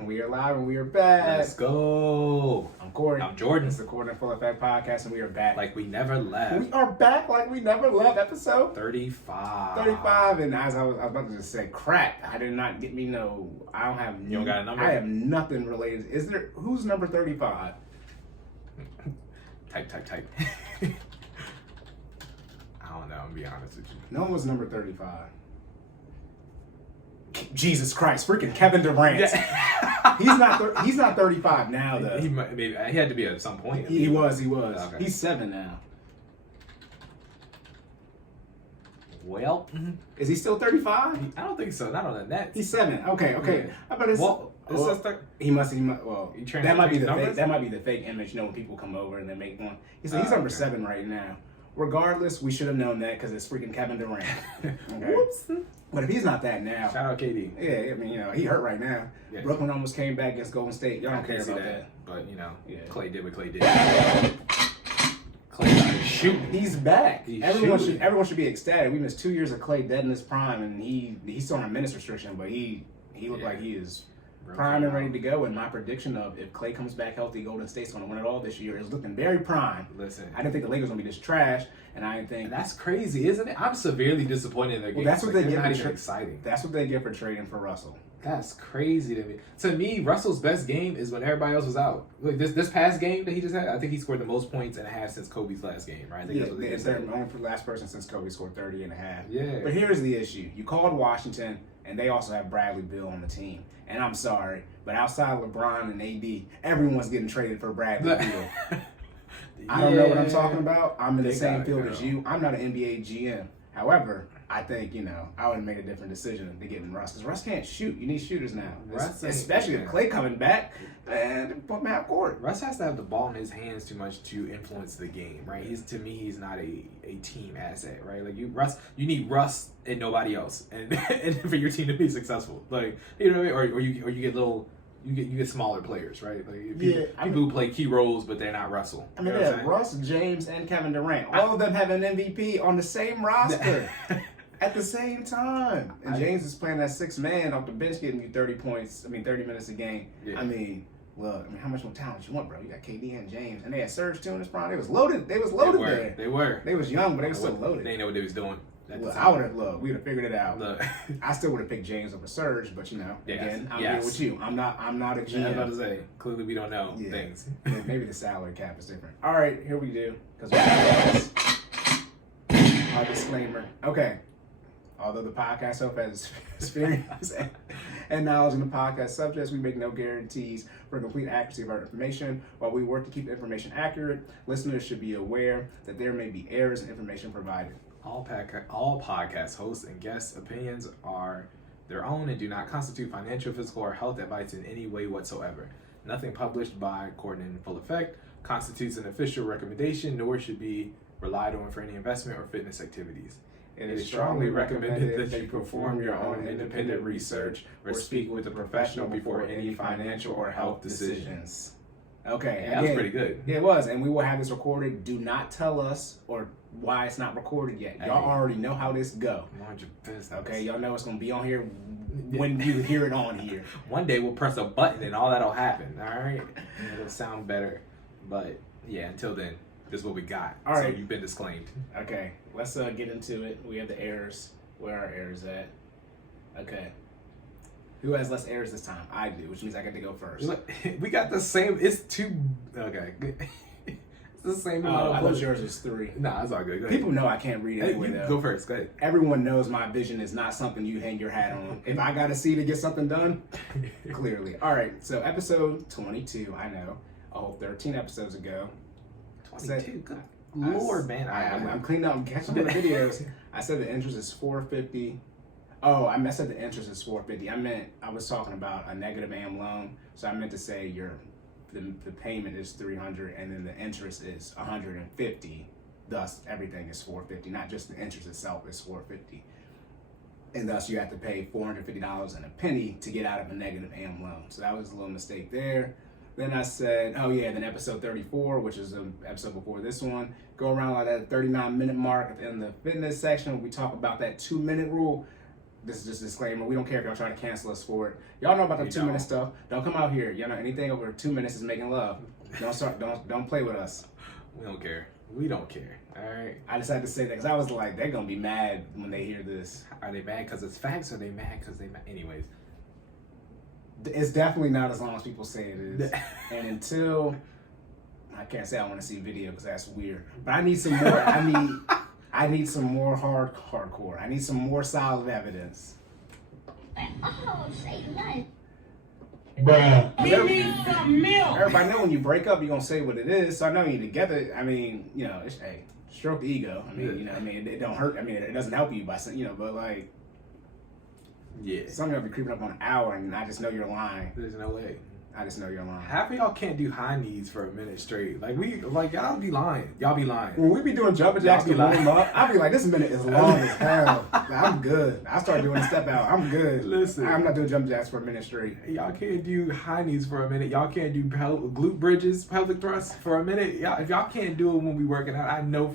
And we are live and we are back. Let's go. I'm Cory. I'm Jordan. It's the Cordan Full Effect Podcast and we are back. Like we never left. We are back like we never left. Episode 35. 35. And as I was about to just say, crap. I did not get me no. I don't have. You don't got a number? I have nothing related. Is there? Who's number 35? Type. I don't know. I'm gonna be honest with you. No one was number 35. Jesus Christ, freaking Kevin Durant. Yeah. He's not 35 now though. He had to be at some point. He was. Okay. He's 7 now. Well, Is he still 35? I don't think so. Not on the Nets. He's 7. Okay. Yeah. I bet it's. Well, He must. Well, You trying that to might be change the numbers? fake. That might be the fake image. You know, when people come over and they make one. He's number Okay. 7 right now. Regardless, we should have known that because it's freaking Kevin Durant. Okay? Whoops. But if he's not that now, Shout out KD. yeah, I mean, he hurt right now. Yeah. Brooklyn almost came back against Golden State. Y'all don't care about that. But Yeah. Clay did what Clay did. Clay got to shoot. He's back. He's everyone shooting. should be ecstatic. We missed 2 years of Clay dead in his prime, and he's still on a minutes restriction, but he looked like he is prime and ready to go. And my prediction of if Clay comes back healthy, Golden State's going to win it all this year is looking very prime. Listen, I didn't think the Lakers were going to be this trash, and I didn't think and that's crazy, isn't it? I'm severely disappointed in their game. that's what they they're get not for even exciting. That's what they get for trading for Russell. That's crazy to me. To me, Russell's best game is when everybody else was out. Like this past game that he just had, I think he scored the most points and a half since Kobe's last game, right? I think that's what they It's said. the only last person since Kobe scored 30 and a half. Yeah. But here's the issue. You called Washington, and they also have Bradley Beal on the team. And I'm sorry, but outside of LeBron and AD, everyone's getting traded for Bradley Beal. I don't know what I'm talking about. I'm in the same field as you. I'm not an NBA GM. However, I think, I would have made a different decision to get in Russ. Because Russ can't shoot. You need shooters now. Especially if Clay coming back and put him half court. Russ has to have the ball in his hands too much to influence the game, right? To me, he's not a team asset, right? Like you need Russ and nobody else, and for your team to be successful, like you know what I mean? Or you get little. You get smaller players, right? Like people who play key roles, but they're not Russell. I mean, yeah, Russ, James, and Kevin Durant. All of them have an MVP on the same roster at the same time. And James is playing that 6 man off the bench, getting you 30 minutes a game. Yeah. I mean, look, how much more talent you want, bro? You got KD and James, and they had Serge too in this prime. They was loaded. They was loaded there. They were. They was young, but they was still loaded. They didn't know what they was doing. Look, I would have we would have figured it out. Look. I still would have picked James over Serge, but again, I'm here with you. I'm not a GM. I was about to say, clearly we don't know things. Maybe the salary cap is different. All right, here we do. Because our disclaimer. Okay. Although the podcast host has experience and knowledge in the podcast subjects, we make no guarantees for complete accuracy of our information. While we work to keep the information accurate, listeners should be aware that there may be errors in information provided. All podcast hosts and guests' opinions are their own and do not constitute financial, physical, or health advice in any way whatsoever. Nothing published by Cordan Full Effect constitutes an official recommendation, nor should be relied on for any investment or fitness activities. It is strongly recommended that you perform your own independent research or speak with a professional before any financial or health decisions. Okay, that was pretty good. Yeah, it was, and we will have this recorded. Do not tell us or why it's not recorded yet. Y'all already know how this go. Mind your business. Okay, y'all know it's gonna be on here when you hear it on here. One day we'll press a button and all that'll happen. All right, it'll sound better, but yeah, until then, this is what we got. All right, so you've been disclaimed. Okay, let's get into it. We have the errors. Where are our errors at? Okay. Who has less errors this time? I do, which means I get to go first. We got the same. It's two. Okay. It's the same amount. I thought yours was 3. Nah, it's all good. Go ahead. People know I can't read anyway, though. Go first. Go ahead. Everyone knows my vision is not something you hang your hat on. If I got to see to get something done, clearly. All right, so episode 22, I know. 13 episodes ago. 22? Good Lord, man. I'm cleaning up. I'm catching up on the videos. I said the interest is $450. Oh, I said the interest is $450. I was talking about a negative AM loan, so I meant to say the payment is $300 and then the interest is $150. Thus, everything is $450. Not just the interest itself is $450, and thus you have to pay $450 and a penny to get out of a negative AM loan. So that was a little mistake there. Then I said, then episode 34, which is an episode before this one, go around like that 39-minute mark at the end of the fitness section. We talk about that 2-minute rule. this is just a disclaimer. We don't care if y'all trying to cancel us for it. Y'all know about the 2 minute stuff. Don't come out here. Y'all know anything over 2 minutes is making love. Don't play with us. We don't care. We don't care. All right. I just had to say that because I was like, they're gonna be mad when they hear this. Are they mad because it's facts? Or are they mad because they mad? Anyways, it's definitely not as long as people say it is. And until I can't say I want to see video because that's weird. But I need some more. I need some more hardcore. I need some more solid evidence. Oh, say nothing. Bruh. Give me some milk. Everybody know when you break up, you're gonna say what it is. So I know you're together. I mean, hey, stroke the ego. I mean, it don't hurt. I mean, it doesn't help you by saying, but like, yeah, some of y'all be creeping up on an hour, and I just know you're lying. there's no way. I just know you're lying. Half of y'all can't do high knees for a minute straight. Y'all be lying. Y'all be lying. When we be doing jumping jacks to warm up, I be like, this minute is long as hell. I'm good. I start doing a step out. I'm good. Listen. I'm not doing jumping jacks for a minute straight. Y'all can't do high knees for a minute. Y'all can't do glute bridges, pelvic thrusts for a minute. If y'all can't do it when we working out, I know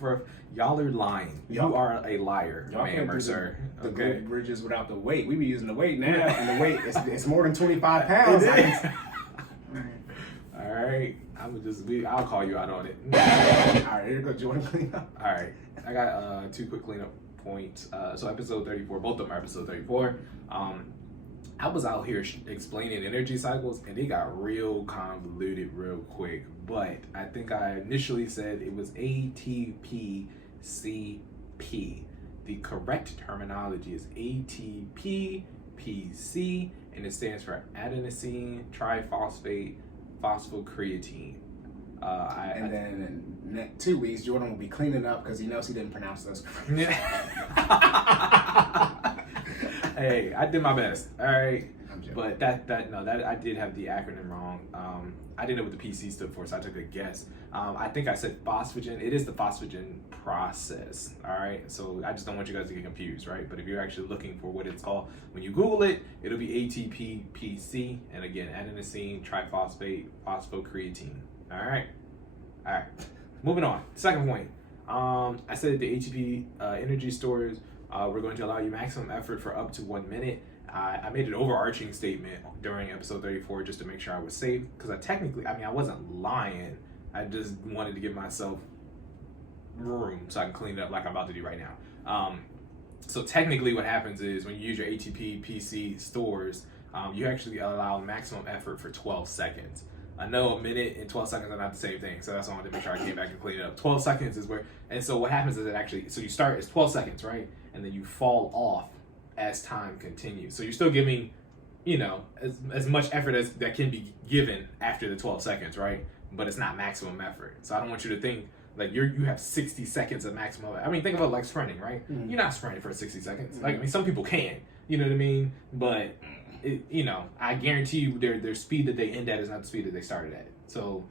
y'all are lying. You are a liar, ma'am or sir. The glute bridges without the weight. We be using the weight now, and the weight it's more than 25 pounds. All right, I'll call you out on it. All right, here go Jordan cleanup. All right, I got 2 quick cleanup points. So episode 34, both of them are episode 34. I was out here explaining energy cycles, and it got real convoluted real quick. But I think I initially said it was ATP CP. The correct terminology is ATP PC, and it stands for adenosine triphosphate phosphocreatine. And then in 2 weeks, Jordan will be cleaning up because he knows he didn't pronounce those correctly. Hey, I did my best. All right, but that I did have the acronym wrong. I didn't know what the PC stood for, so I took a guess. I think I said phosphagen. It is the phosphagen process. All right, so I just don't want you guys to get confused, right? But if you're actually looking for what it's called, when you Google it, it'll be ATP-PC, and again, adenosine triphosphate phosphocreatine. All right. Moving on. Second point. I said the ATP energy stores we're going to allow you maximum effort for up to 1 minute. I made an overarching statement during episode 34 just to make sure I was safe, because I wasn't lying. I just wanted to give myself room so I can clean it up like I'm about to do right now. So technically what happens is when you use your ATP PC stores, you actually allow maximum effort for 12 seconds. I know a minute and 12 seconds are not the same thing, so that's why I wanted to make sure I came back and clean it up. 12 seconds is where, and so what happens is so you start, it's 12 seconds, right? And then you fall off as time continues. So you're still giving, as much effort as that can be given after the 12 seconds, right? But it's not maximum effort. So I don't want you to think like you have 60 seconds of maximum. I mean, think about like sprinting, right? Mm-hmm. You're not sprinting for 60 seconds. Mm-hmm. Like, I mean, some people can, you know what I mean? But I guarantee you their speed that they end at is not the speed that they started at. So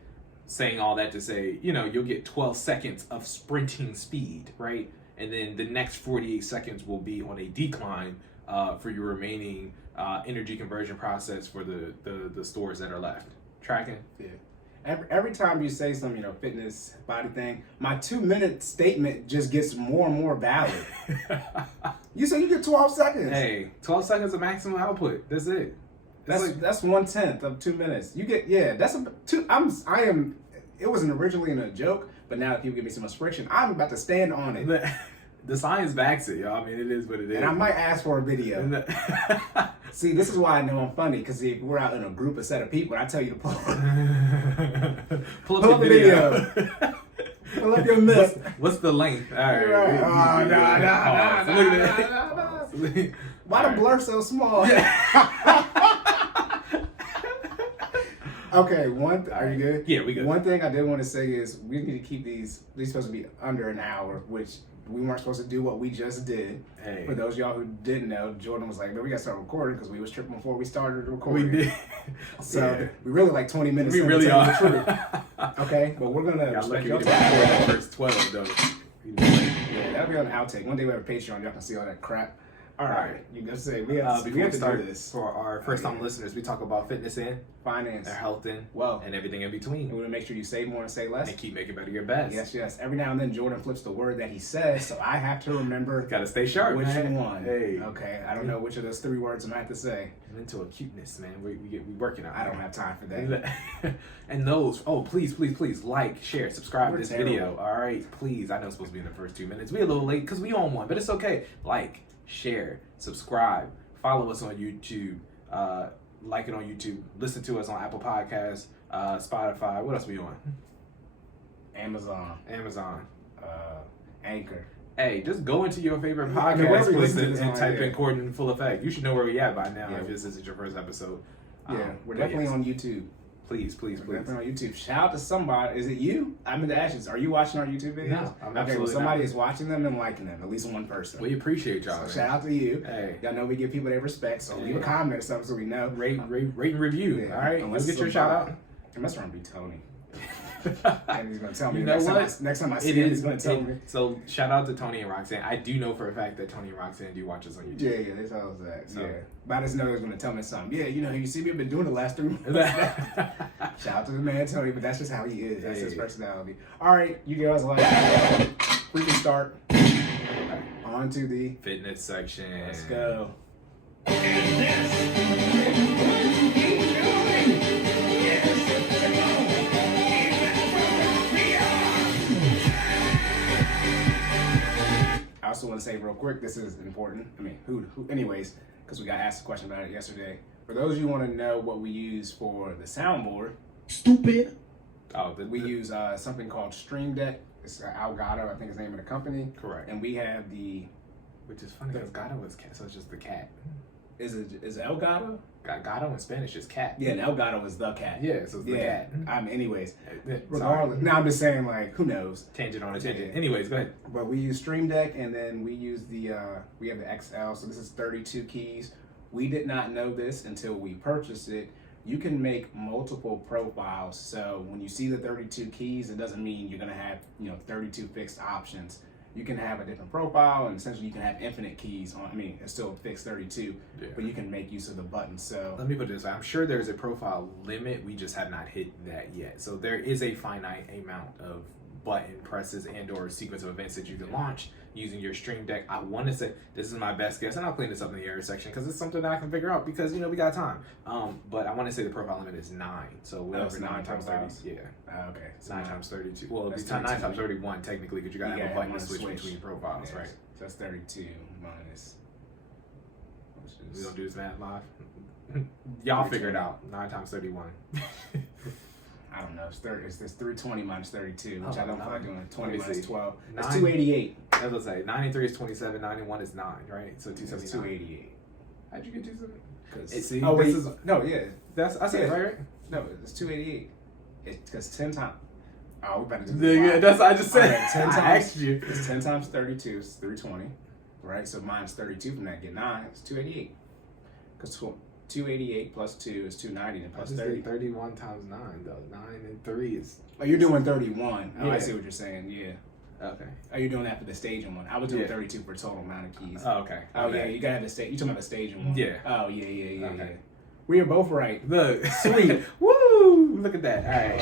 saying all that to say, you'll get 12 seconds of sprinting speed, right? And then the next 48 seconds will be on a decline for your remaining energy conversion process for the stores that are left. Tracking? Yeah. Every time you say some, fitness, body thing, my 2 minute statement just gets more and more valid. You say you get 12 seconds. Hey, 12 seconds of maximum output. That's it. That's 1/10 of 2 minutes. You get, that's it wasn't originally in a joke, but now that people give me so much friction, I'm about to stand on it. The science backs it, y'all. I mean, it is what it is. And I might ask for a video. See, this is why I know I'm funny, because if we're out in a group, a set of people, and I tell you to pull up the video. Pull up your myth. What's the length? All right. Why the blur so small? Okay, are you good? Yeah, we good. One thing I did want to say is we need to keep these supposed to be under an hour, which we weren't supposed to do what we just did. Hey. For those of y'all who didn't know, Jordan was like, man, we got to start recording because we was tripping before we started recording. We did. So we really like 20 minutes. We really are. The truth. Okay, but we're going to respect y'all. That first 12, though. Yeah, that'll be on the outtake. One day we have a Patreon, y'all can see all that crap. All right. You gonna say we have Before we to start do this for our first-time listeners, we talk about fitness and finance, their health and wealth, and everything in we between, want to make sure you say more and say less. and keep making better your best. Yes. Every now and then, Jordan flips the word that he says, so I have to remember Gotta stay sharp, which man. one. Hey. Okay, I don't know which of those 3 words I'm gonna have to say. I'm into a cuteness, man. We working out. I don't have time for that. And those, please, like, share, subscribe We're to this terrible. video. All right, please. I know it's supposed to be in the first 2 minutes. We a little late because we on one, but it's okay. Like, share, subscribe, follow us on YouTube, like it on YouTube, listen to us on Apple Podcasts, Spotify. What else we on? Amazon, Anchor. Hey, just go into your favorite I mean, podcast wherever you list listen to and this on, type in yeah. Cordan Full Effect. You should know where we at by now Yeah. if this isn't your first episode. Yeah, we're But definitely yes. on YouTube. Please. We're definitely on YouTube. Shout out to somebody. Is it you? I'm in the ashes. Are you watching our YouTube videos? No, I'm okay, well, absolutely somebody not. is watching them and liking them. At least one person. We appreciate y'all. So man. shout out to you. Hey. Y'all know we give people their respect, so leave a Yeah. comment or something so we know. Rate and review. Yeah, All right, unless let's get your it's shout about- out. Unless we're gonna be Tony. And he's gonna tell me You know what? next time I see It him, is he's gonna tell me. So shout out to Tony and Roxanne. I do know for a fact that Tony and Roxanne do watch us on YouTube. Yeah, they told us that. So- Yeah. But I just know they're gonna tell me something. Yeah, you see me, I've been doing the last 3 months. Shout out to the man Tony, but that's just how he is. That's his Hey. personality. All right, you guys like we can start. On to the Fitness section. let's go. I also want to say real quick, this is important. I mean, who anyways, because we got asked a question about it yesterday. For those of you who want to know what we use for the soundboard, Stupid. Oh, we use something called Stream Deck. It's Elgato, I think is the name of the company. correct. And we have the, Which is funny because Gato is cat, so it's just the cat. is it Elgato? Gato in Spanish is cat. Yeah, and Elgato is the cat. Yeah, so it's the Yeah. cat. Anyways, Sorry. regardless. Now I'm just saying, like, who knows? Tangent on a tangent. Yeah. Anyways, go ahead. But we use Stream Deck, and then we use we have the XL, so this is 32 keys. We did not know this until we purchased it. You can make multiple profiles, so when you see the 32 keys, it doesn't mean you're gonna have 32 fixed options. You can have a different profile, and essentially you can have infinite keys on. I mean, it's still fixed 32, Yeah. but you can make use of the buttons. So Let me put it this way. I'm sure there's a profile limit. We just have not hit that yet. So there is a finite amount of button presses and or sequence of events that you can launch using your Stream Deck. I want to say this is my best guess, and I'll clean this up in the error section because it's something that I can figure out because we got time. But I want to say the profile limit is 9. So whatever it's 9 9 times profiles. 30. Yeah. okay, so 9 times 32. Well, That's it's 9 32. times 31 technically because you got to have a button to switch between profiles, Yes. right? So that's 32 minus. Which We is, don't do this math live. Y'all figure it out. 9 times 31. I don't know. It's 320 minus 32, which Oh, I don't feel like nine. doing. 20 Let me minus see. 12. That's 9. 288. As I say, 9 and 3 is 27, 9 and 1 is 9, right? So It's 279. 288. How'd you get 270? Because See, oh wait, this is no, yeah, that's I said Yeah. right. no, it's 288. It's because 10 times. Oh, we better do Yeah, this. yeah, that's what I just said. Alright, 10 I times. asked you. It's 10 times 32 is 320, right? So minus 32 from that, get 9. It's 288. Because 288 plus 2 is 290, and I plus just 30. did 31 times 9 though. 9 and 3 is Oh, you're doing 31. Oh, I Yeah. see what you're saying. Yeah. okay. Oh, you're doing that for the staging one. I was doing Yeah. 32 for total amount of keys. Oh, okay. Oh Okay. yeah, you gotta have the stage. You talking about the staging one? Yeah. Oh yeah. Okay. We are both right. Look, Sweet. Woo! Look at that. All right.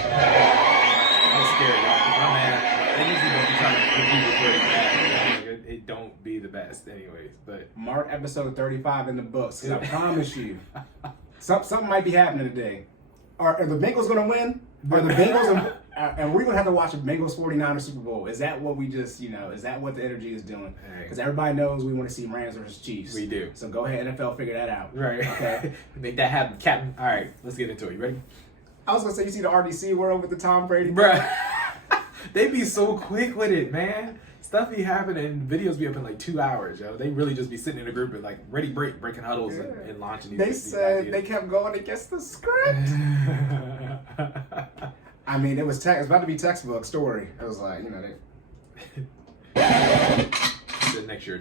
I'm scared, y'all. My man, they usually don't be trying to compete with really bad. It don't be the best, anyways. But Mark episode 35 in the books. 'Cause I promise you, something might be happening today. Are the Bengals gonna win? Are the Bengals? And we're gonna have to watch a Bengals 49ers Super Bowl. Is that what we just is that what the energy is doing? Hey. Because everybody knows we want to see Rams versus Chiefs. We do. So go ahead, NFL, figure that out. right. Okay. Make that happen, Captain. All right, let's get into it. You ready? I was gonna say, you see the RDC world with the Tom Brady, Bruh. They be so quick with it, man. Stuff be happening, videos be up in like 2 hours, yo. They really just be sitting in a group and like breaking huddles and launching these. They these said ideas. they kept going against the script. I mean, it was about to be textbook story. It was like, The next year.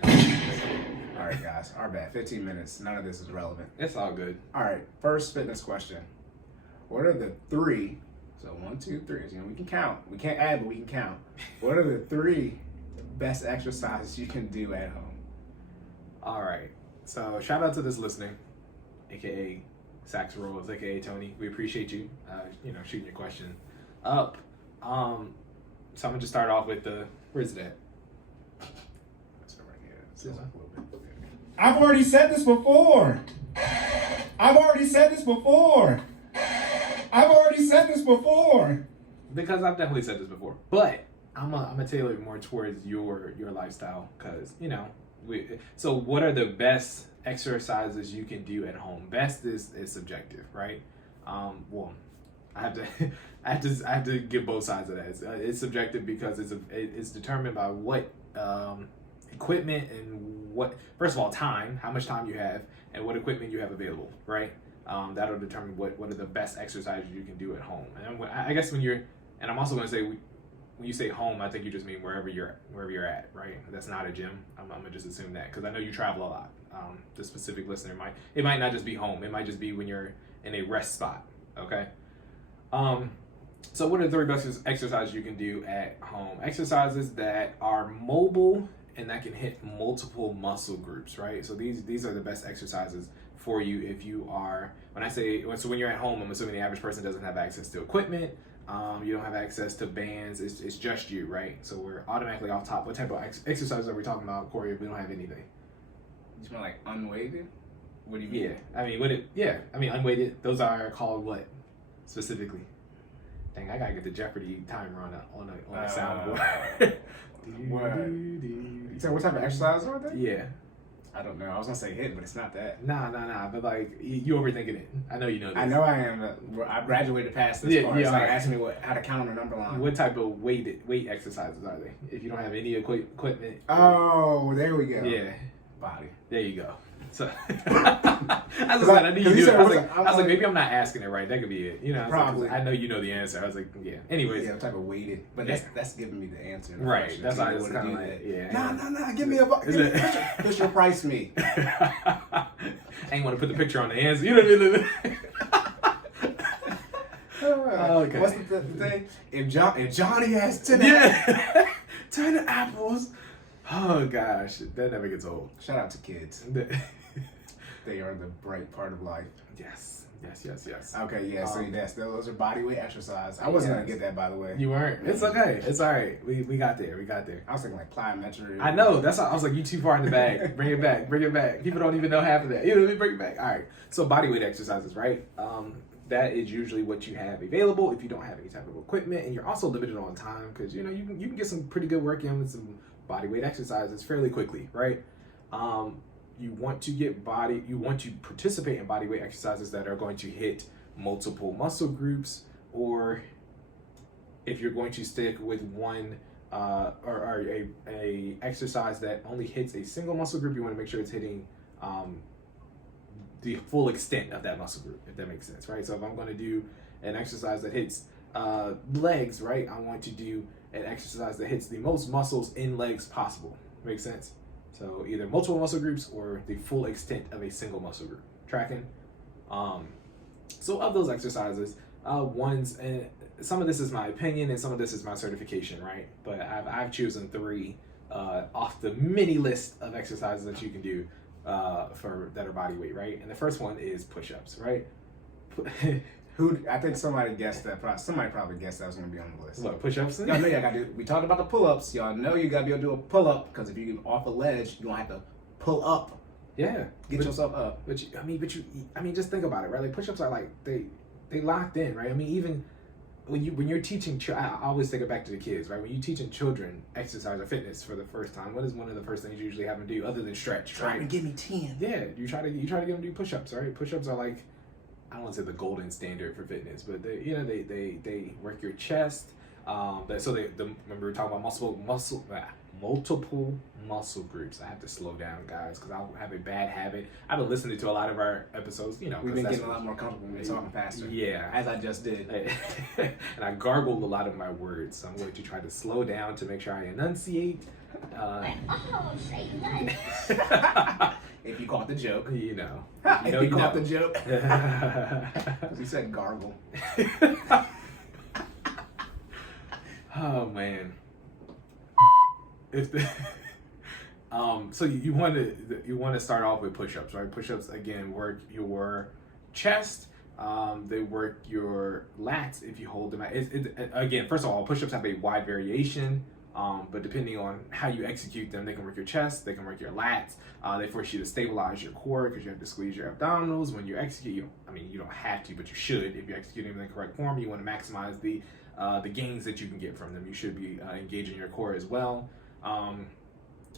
All right, guys, our bad. 15 minutes. None of this is relevant. It's all good. All right, first fitness question. What are the 3? So 1, 2, 3. We can count. We can't add, but we can count. What are the 3 best exercises you can do at home? All right. So shout out to this listener, aka Sax Rolls, aka Tony. We appreciate you, shooting your question up. So I'm gonna just start off with where's it at? That's right here. It's just a little bit. I've already said this before. Because I've definitely said this before, but I'm gonna tailor it more towards your lifestyle, because so what are the best exercises you can do at home? Best is subjective, right? Well, I have to give both sides of that. It's subjective because it's determined by what equipment and what, first of all, time, how much time you have, and what equipment you have available, right? That'll determine what are the best exercises you can do at home. And I guess and I'm also going to say, when you say home, I think you just mean wherever you're at, right? That's not a gym. I'm going to just assume that, because I know you travel a lot. The specific listener might not just be home. It might just be when you're in a rest spot, okay? So what are the 3 best exercises you can do at home? Exercises that are mobile and that can hit multiple muscle groups, right? So these are the best exercises for you if you are, when you're at home, I'm assuming the average person doesn't have access to equipment. You don't have access to bands. It's just you, right? So we're automatically off top. What type of exercises are we talking about, Corey, if we don't have anything? You mean like unweighted? What do you mean? Unweighted. Those are called what specifically? Dang, I gotta get the Jeopardy timer on a soundboard. So what type of exercises are they? Yeah. I don't know. I was gonna say hit, but it's not that. Nah. But like, you overthinking it. I know you know this. I know I am. I graduated past this part. It's like asking me how to count on a number line. What type of weight exercises are they? If you don't have any equipment. Oh, there we go. Yeah. Body. There you go. So I knew you knew it. I was like, maybe I'm not asking it right. That could be it. Probably. I know you know the answer. I was like, yeah. Anyways. Yeah, type of weighted. But that's giving me the answer. Right. That's why I was kind of like, yeah. Nah. Give me a Fisher Price me. I ain't want to put the picture on the answer. You know what I mean? Okay. What's the thing? If Johnny has 10 10 apples. Oh gosh, that never gets old. Shout out to kids. They are the bright part of life. Yes. Okay, yeah. So those are bodyweight exercises. I wasn't gonna get that, by the way. You weren't. It's okay. It's all right. We got there. I was thinking like plyometry. I know. That's how I was like, you too far in the bag. Bring it back. People don't even know half of that. Bring it back. All right. So bodyweight exercises, right? That is usually what you have available if you don't have any type of equipment, and you're also limited on time, because you can get some pretty good work in with some bodyweight exercises fairly quickly, right? You want to participate in bodyweight exercises that are going to hit multiple muscle groups, or if you're going to stick with one or a exercise that only hits a single muscle group, you want to make sure it's hitting the full extent of that muscle group, if that makes sense, right? So if I'm going to do an exercise that hits legs, right, I want to do an exercise that hits the most muscles in legs possible. Makes sense? So either multiple muscle groups or the full extent of a single muscle group. Tracking? So of those exercises, and some of this is my opinion and some of this is my certification, right? But I've chosen 3 off the mini list of exercises that you can do that are body weight, right? And the first one is push-ups, right? I think somebody guessed that. Somebody probably guessed that was going to be on the list. What, push-ups? Y'all know y'all got to do. We talked about the pull-ups. Y'all know you got to be able to do a pull-up, because if you get off a ledge, you don't have to pull up. Yeah. Get yourself up. But just think about it, right? Like, push-ups are like they locked in, right? I mean, even when you're teaching, I always think it back to the kids, right? When you're teaching children exercise or fitness for the first time, what is one of the first things you usually have them do other than stretch? Try to give me 10. Yeah, you try to get them to do push-ups, right? Push-ups are like, I don't want to say the golden standard for fitness, but they work your chest. Remember we were talking about multiple muscle groups. I have to slow down, guys, because I have a bad habit. I've been listening to a lot of our episodes. We've been getting a lot more comfortable when we're talking faster. Yeah, as I just did, and I gargled a lot of my words. So I'm going to try to slow down to make sure I enunciate. Say lunch. If you caught the joke. If you caught the joke. He said gargle. Oh, man. So you want to start off with push-ups, right? Push-ups again work your chest. They work your lats if you hold them. Again, first of all, push-ups have a wide variation. But depending on how you execute them, they can work your chest, they can work your lats. They force you to stabilize your core because you have to squeeze your abdominals when you execute. You don't have to, but you should. If you're executing them in the correct form, you want to maximize the gains that you can get from them. You should be engaging your core as well.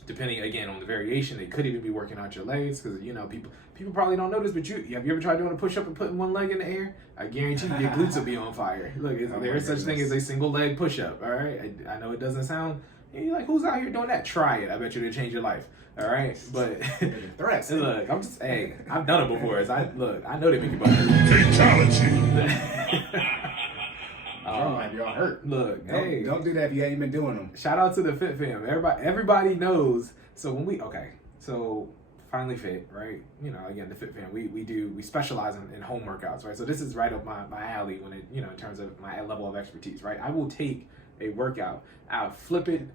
Depending again on the variation, they could even be working out your legs because people probably don't notice. But have you ever tried doing a push-up and putting one leg in the air? I guarantee you, your glutes will be on fire. Look, there is such thing as a single leg push-up. All right, I know it doesn't sound. You're like, who's out here doing that? Try it. I bet you it'll change your life. All right, but threats. Look, I've done it before. I know they make you butt. Fatality. Might be all hurt. Look, don't do that if you ain't been doing them. Shout out to the Fit fam. Everybody knows. So when so FinallyFit, right? Again, the Fit fam, we specialize in home workouts, right? So this is right up my alley when it, in terms of my level of expertise, right? I will take a workout, I'll flip it,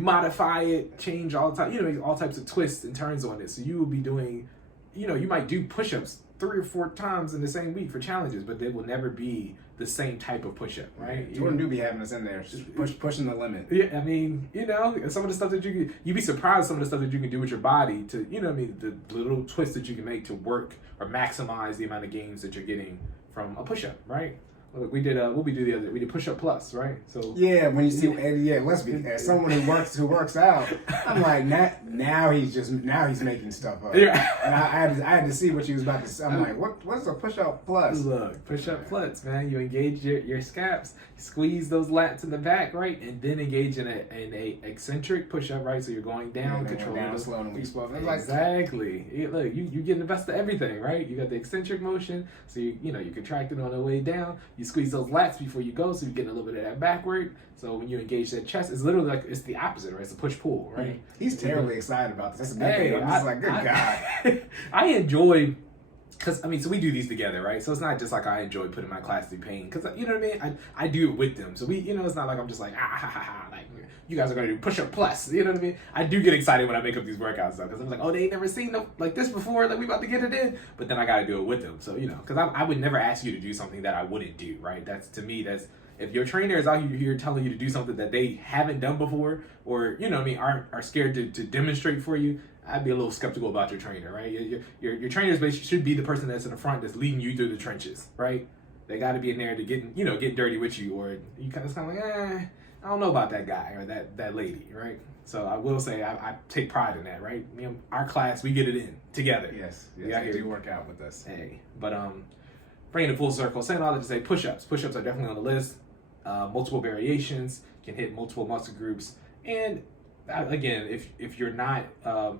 modify it, change all the time, all types of twists and turns on it. So you will be doing, you might do push-ups 3 or 4 times in the same week for challenges, but they will never be the same type of push-up, right? Jordan do be having us in there, just pushing the limit. Yeah, some of the stuff that you'd be surprised some of the stuff that you can do with your body to, the little twists that you can make to work or maximize the amount of gains that you're getting from a push-up, right? Look, we did we did push-up plus, right? So yeah, when you see let's be as someone who works out, I'm like now he's making stuff up. Yeah. And I had to see what you was about to say. I'm like, what's a push-up plus? Look, push-up plus, man. You engage your scaps, squeeze those lats in the back, right, and then engage in a eccentric push-up, right? So you're going down, controlling down slow and exactly. Look, you getting the best of everything, right? You got the eccentric motion, so you contract it on the way down. You squeeze those lats before you go, so you're getting a little bit of that backward. So when you engage that chest, it's literally like it's the opposite, right? It's a push-pull, right? He's terribly excited about this. That's a good thing. I'm just like, good God. I enjoy, because so we do these together, right? So it's not just like I enjoy putting my class through pain, because you know what I mean? I do it with them. So it's not like I'm just like, like you guys are going to do push-up plus, you know what I mean? I do get excited when I make up these workouts though, because I'm like, they ain't never seen them like this before, like we about to get it in, but then I got to do it with them. So, because I would never ask you to do something that I wouldn't do, right? That's if your trainer is out here telling you to do something that they haven't done before, or, are scared to demonstrate for you, I'd be a little skeptical about your trainer, right? Your trainers should be the person that's in the front that's leading you through the trenches, right? They got to be in there to get dirty with you, or you kind of like, I don't know about that guy or that lady, right? So I will say I take pride in that, right? Our class, we get it in together. Yes, they do work out with us. Hey, but bringing it full circle, saying all that to say push-ups. Push-ups are definitely on the list. Multiple variations, can hit multiple muscle groups, and again, if you're not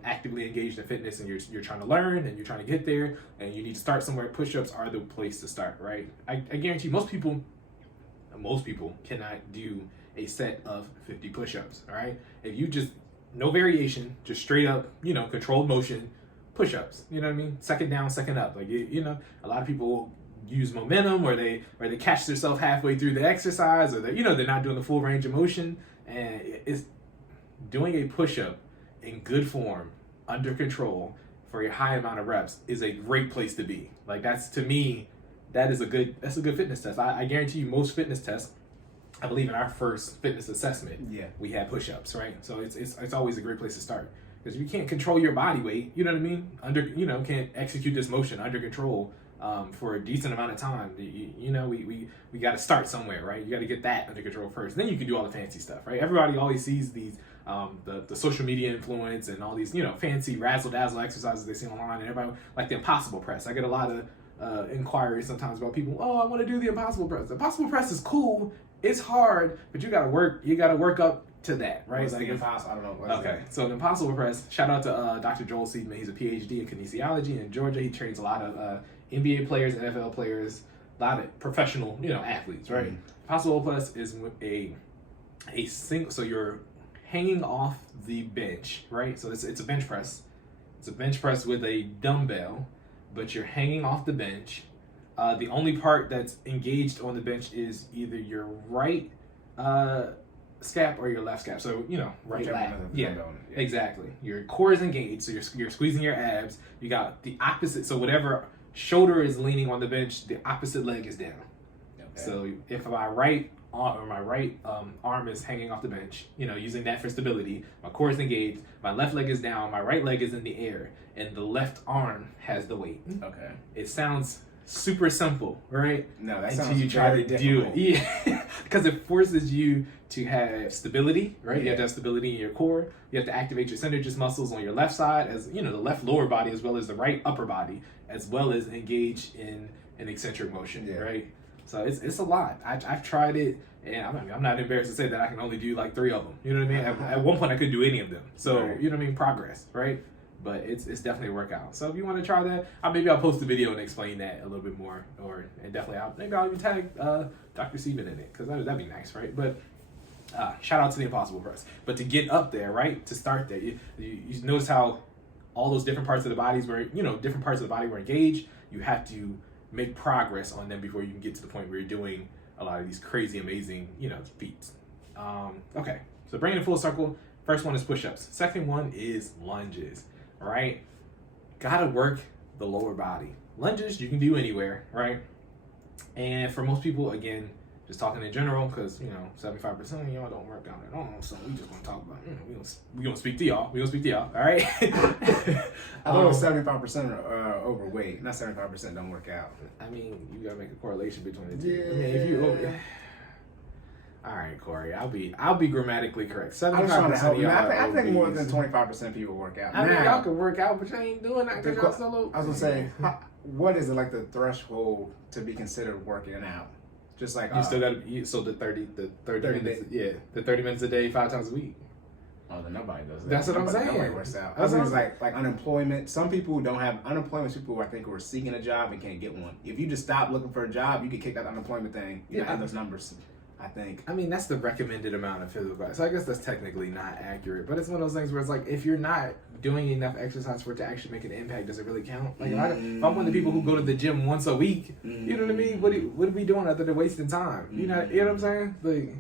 actively engaged in fitness and you're trying to learn and you're trying to get there and you need to start somewhere, push-ups are the place to start, right? I guarantee most people cannot do a set of 50 push-ups, all right? If you just, no variation, just straight up, controlled motion, push-ups, you know what I mean? Second down, second up. Like, a lot of people use momentum or they catch themselves halfway through the exercise, or they're not doing the full range of motion, and it's doing a push-up in good form, under control, for a high amount of reps is a great place to be. Like, to me, that's a good fitness test. I guarantee you most fitness tests, I believe in our first fitness assessment, we had push-ups, right? So it's always a great place to start. Because if you can't control your body weight, you know what I mean? Can't execute this motion under control for a decent amount of time, we got to start somewhere, right? You got to get that under control first. Then you can do all the fancy stuff, right? Everybody always sees these, the social media influence and all these, fancy razzle-dazzle exercises they see online, and everybody, like the impossible press. I get a lot of inquiries sometimes about people, I want to do the impossible press. The impossible press is cool. It's hard, but you got to work up to that, right? What's the impossible? I don't know. Okay, so the impossible press, shout out to Dr. Joel Seidman. He's a PhD in kinesiology in Georgia. He trains a lot of NBA players, NFL players, a lot of professional, athletes, right? Mm-hmm. Impossible press is a single, so you're hanging off the bench, right? So it's a bench press. It's a bench press with a dumbbell, but you're hanging off the bench. The only part that's engaged on the bench is either your right scap or your left scap. So, right Whichever lat. one of them Yeah, don't- exactly. Your core is engaged, so you're squeezing your abs. You got the opposite, so whatever shoulder is leaning on the bench, the opposite leg is down. Okay. So if my right arm is hanging off the bench, using that for stability, my core is engaged, my left leg is down, my right leg is in the air, and the left arm has the weight. Okay. It sounds super simple, right? No, that Until sounds you try very to do difficult. it. Yeah. Because it forces you to have stability, right? You Yeah. have to have stability in your core. You have to activate your synergist muscles on your left side, as the left lower body as well as the right upper body, as well as engage in an eccentric motion, Yeah. right? So it's a lot. I've tried it, and I'm not embarrassed to say that I can only do like 3 of them. You know what I mean? At one point I couldn't do any of them. So Right. you know what I mean? Progress, right? But it's definitely a workout. So if you want to try that, maybe I'll post a video and explain that a little bit more, and definitely I'll even tag Dr. Steven in it, because that'd be nice, right? But shout out to the Impossible Press. But to get up there, right, to start there, you notice how all those different parts of the bodies were, different parts of the body were engaged. You have to make progress on them before you can get to the point where you're doing a lot of these crazy, amazing, feats. Okay, so bringing it full circle. First one is push-ups. Second one is lunges. Right? Gotta work the lower body. Lunges you can do anywhere, right? And for most people, again, just talking in general, because 75% of y'all don't work out at all. So we just gonna talk about, we gonna speak to y'all. All right. I thought it was 75% are overweight. Not 75% don't work out. I mean, you gotta make a correlation between the two. Yeah. I mean, if you all right, Corey, I'll be grammatically correct. I'm trying to 75% help of you. y'all I think more obese. than 25% people work out. I mean, Now, y'all can work out, but y'all ain't doing that because y'all still. I was gonna say, what is it like the threshold to be considered working out? Just like You still got to. So the 30 minutes. days. Yeah, the 30 minutes a day, 5 times a week. Oh, then nobody does that. That's what I'm saying. Nobody works out. That's Other what things like unemployment. Some people who don't have unemployment. People who I think who are seeking a job and can't get one. If you just stop looking for a job, you get kicked out of the unemployment thing. You Yeah. have those numbers. I think. I mean, that's the recommended amount of physical activity. So I guess that's technically not accurate, but it's one of those things where it's like, if you're not doing enough exercise for it to actually make an impact, does it really count? Like, if I'm one of the people who go to the gym once a week, you know what I mean? What are we doing other than wasting time? You know what I'm saying? Like,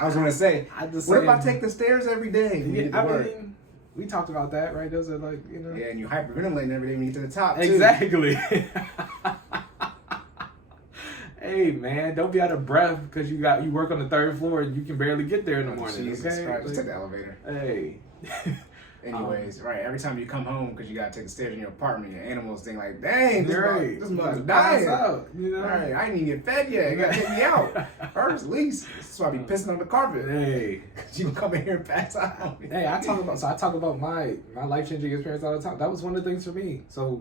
I was gonna say, I just what if I saying- take the stairs every day? and get to I work? mean, we talked about that, right? Those are like, Yeah, and you hyperventilating every day when you get to the top. Too. Exactly. Hey man, don't be out of breath because you work on the 3rd floor and you can barely get there in the morning. Jesus Okay, Christ, just take the elevator. Hey. Anyways, right, every time you come home because you gotta take the stairs in your apartment, your animals think like, dang, Right. this mother's Pass dying. out, Right, I didn't even get fed yet. You gotta take me out first, at least. This is why I be pissing on the carpet. Hey. You can come in here and pass out on me. Hey, I talk about my life changing experience all the time. That was one of the things for me. So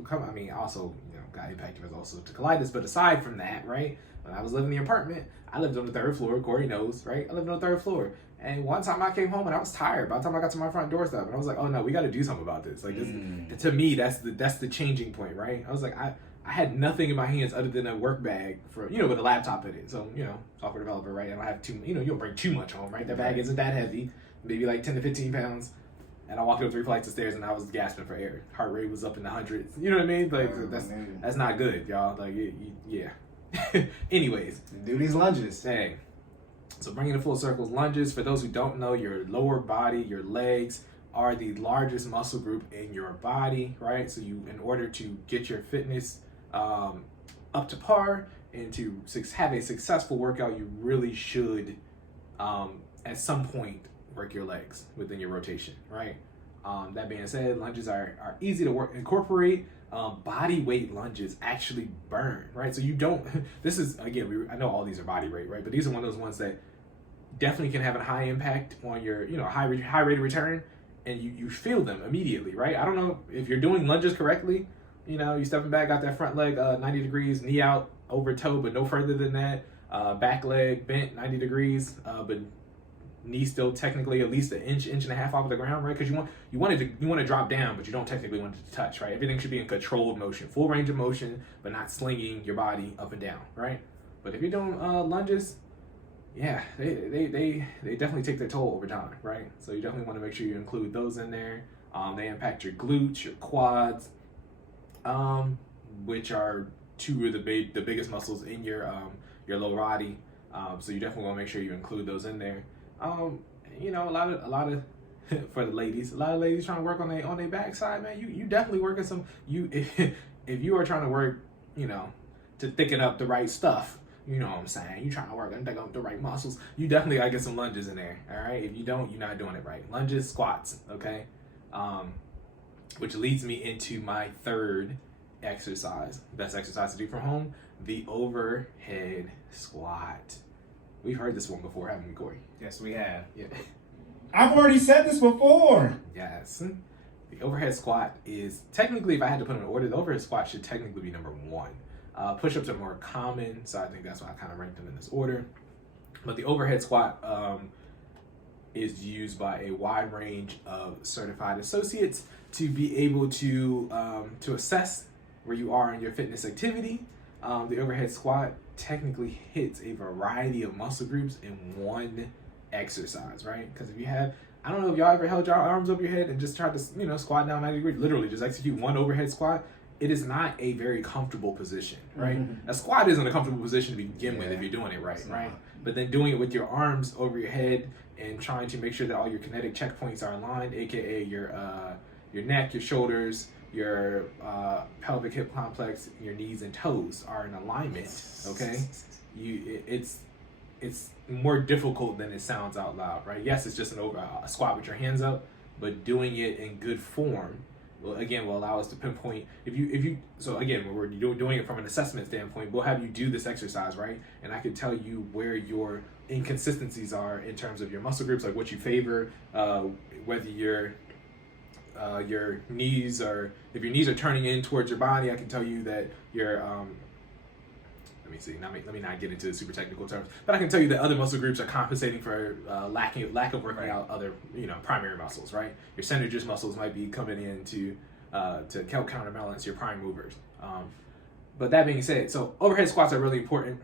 also, got impacted with also to colitis, but aside from that, right? When I was living in the apartment, I lived on the 3rd floor. Corey knows, right? I lived on the 3rd floor. And one time I came home and I was tired. By the time I got to my front doorstep, and I was like, "Oh no, we got to do something about this." Like this, to me, that's the changing point, right? I was like, I had nothing in my hands other than a work bag for with a laptop in it. So software developer, right? I don't have too, you don't bring too much home, right? That bag isn't that heavy, maybe like 10 to 15 pounds. And I walked up 3 flights of stairs and I was gasping for air. Heart rate was up in the hundreds. You know what I mean? Like that's not good, y'all. Like yeah. Anyways, do these lunges. Dang. So bringing it full circles, lunges, for those who don't know, your lower body, your legs are the largest muscle group in your body, right? So in order to get your fitness up to par and to have a successful workout, you really should at some point work your legs within your rotation, right? That being said, lunges are easy to incorporate. Body weight lunges actually burn, right? So you don't, this is, again, I know all these are body weight, right? But these are one of those ones that definitely can have a high impact on your, high rate of return, and you feel them immediately, right? I don't know if you're doing lunges correctly, you stepping back, got that front leg 90 degrees, knee out over toe, but no further than that. Back leg bent 90 degrees, but knee still technically at least an inch and a half off of the ground, right? Because you want to drop down, but you don't technically want it to touch, right? Everything should be in controlled motion, full range of motion, but not slinging your body up and down, right? But if you're doing lunges, yeah, they definitely take their toll over time, right? So you definitely want to make sure you include those in there. They impact your glutes, your quads, which are 2 of the biggest muscles in your lower body. So you definitely want to make sure you include those in there. You know, a lot of for the ladies, a lot of ladies trying to work on their backside, man. You definitely working some. If you are trying to work, you know, to thicken up the right stuff. You know what I'm saying? You trying to work and thicken up the right muscles. You definitely gotta get some lunges in there. All right. If you don't, you're not doing it right. Lunges, squats. Okay. Which leads me into my third exercise. Best exercise to do from home: the overhead squat. We've heard this one before, haven't we, Cory? Yes, we have. Yeah. I've already said this before. Yes. The overhead squat is technically, if I had to put in an order, the overhead squat should technically be number one. Push-ups are more common, so I think that's why I kind of ranked them in this order. But the overhead squat is used by a wide range of certified associates to be able to assess where you are in your fitness activity. The overhead squat technically hits a variety of muscle groups in one exercise, right? Because if you have, I don't know if y'all ever held your arms over your head and just tried to, you know, squat down 90 degrees, literally just execute one overhead squat. It is not a very comfortable position, right? Mm-hmm. A squat isn't a comfortable position to begin with if you're doing it right, right? But then doing it with your arms over your head and trying to make sure that all your kinetic checkpoints are aligned, aka your neck, your shoulders, your pelvic hip complex, your knees and toes are in alignment. Okay, it's more difficult than it sounds out loud, right? Yes, it's just a squat with your hands up, but doing it in good form will allow us to pinpoint so again, when we're doing it from an assessment standpoint, we'll have you do this exercise, right? And I can tell you where your inconsistencies are in terms of your muscle groups, like what you favor, whether your knees are, if your knees are turning in towards your body, I can tell you that your let me not get into the super technical terms, but I can tell you that other muscle groups are compensating for lack of working out other, you know, primary muscles, right? Your synergist muscles might be coming in to help counterbalance your prime movers. But that being said, so overhead squats are really important.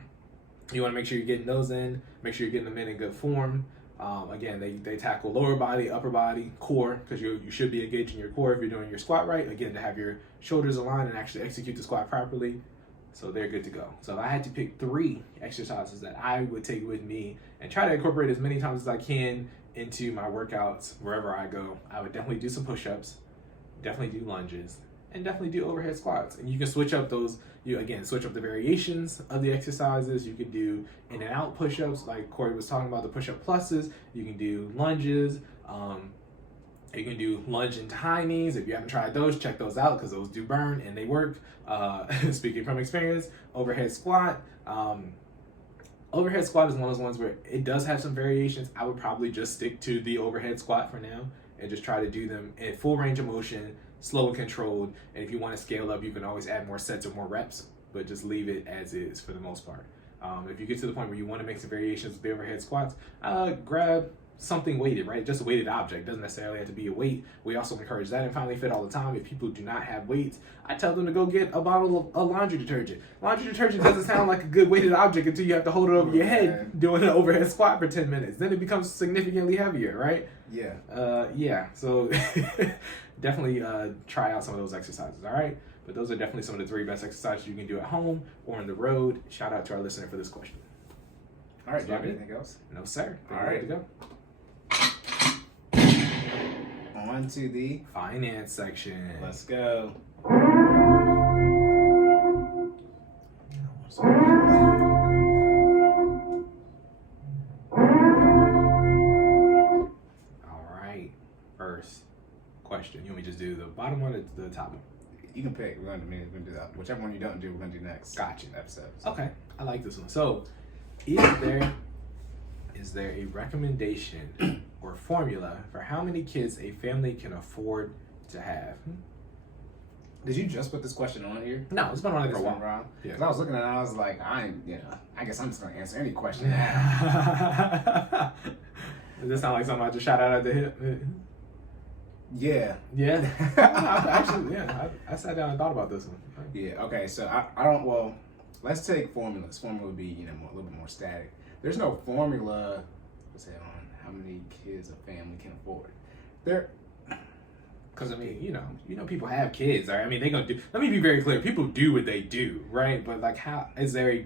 You want to make sure you're getting those in, make sure you're getting them in good form. Again, they tackle lower body, upper body, core, because you should be engaging your core if you're doing your squat right. Again, to have your shoulders aligned and actually execute the squat properly. So they're good to go. So if I had to pick 3 exercises that I would take with me and try to incorporate as many times as I can into my workouts wherever I go, I would definitely do some push-ups, definitely do lunges, and definitely do overhead squats. And you can switch up those, switch up the variations of the exercises. You can do in and out push-ups like Cory was talking about, the push-up pluses. You can do lunges. You can do lunge and high knees. If you haven't tried those, check those out because those do burn and they work. Speaking from experience, overhead squat. Overhead squat is one of those ones where it does have some variations. I would probably just stick to the overhead squat for now and just try to do them in full range of motion, slow and controlled. And if you want to scale up, you can always add more sets or more reps, but just leave it as is for the most part. If you get to the point where you want to make some variations with the overhead squats, grab something weighted, right? Just a weighted object. Doesn't necessarily have to be a weight. We also encourage that in FinallyFit all the time. If people do not have weights, I tell them to go get a bottle of laundry detergent. Laundry detergent doesn't sound like a good weighted object until you have to hold it over your head doing an overhead squat for 10 minutes. Then it becomes significantly heavier, right? Yeah. So definitely try out some of those exercises, all right? But those are definitely some of the 3 best exercises you can do at home or on the road. Shout out to our listener for this question. All right, do you have anything else? No, sir. All right. To go. On to the finance section. Let's go. All right. First question. You want me to just do the bottom one or the top one? You can pick. We're gonna do that. Whichever one you don't do, we're gonna do next. Gotcha. Episode. Okay. I like this one. So, is there a recommendation or formula for how many kids a family can afford to have? Did you just put this question on here? No, it's been on it for a while. Yeah. Yeah. Because I was looking at it and I was like, I guess I'm just going to answer any question. Does this sound like something I just shot out at the hip? Yeah. Yeah. I sat down and thought about this one. Yeah, okay, so I don't, well, let's take formulas. Formula would be, a little bit more static. There's no formula, let's say, on how many kids a family can afford. Because, people have kids. Right? I mean, they're going to do, let me be very clear. People do what they do, right? But, like, how, is there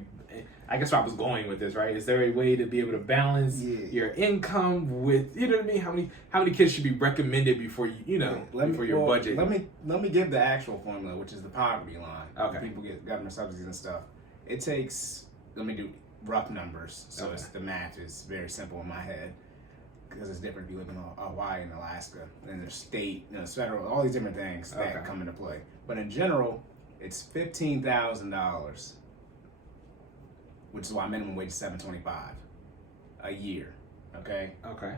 I guess where I was going with this, right? Is there a way to be able to balance your income with, you know what I mean? How many kids should be recommended before before your budget? Let me give the actual formula, which is the poverty line. Okay. People get government subsidies and stuff. It takes, let me do rough numbers, so it's the math is very simple in my head, because it's different if you live in Hawaii and Alaska, and there's state, federal, all these different things that come into play. But in general, it's $15,000, which is why minimum wage is $7.25 a year. Okay. Okay.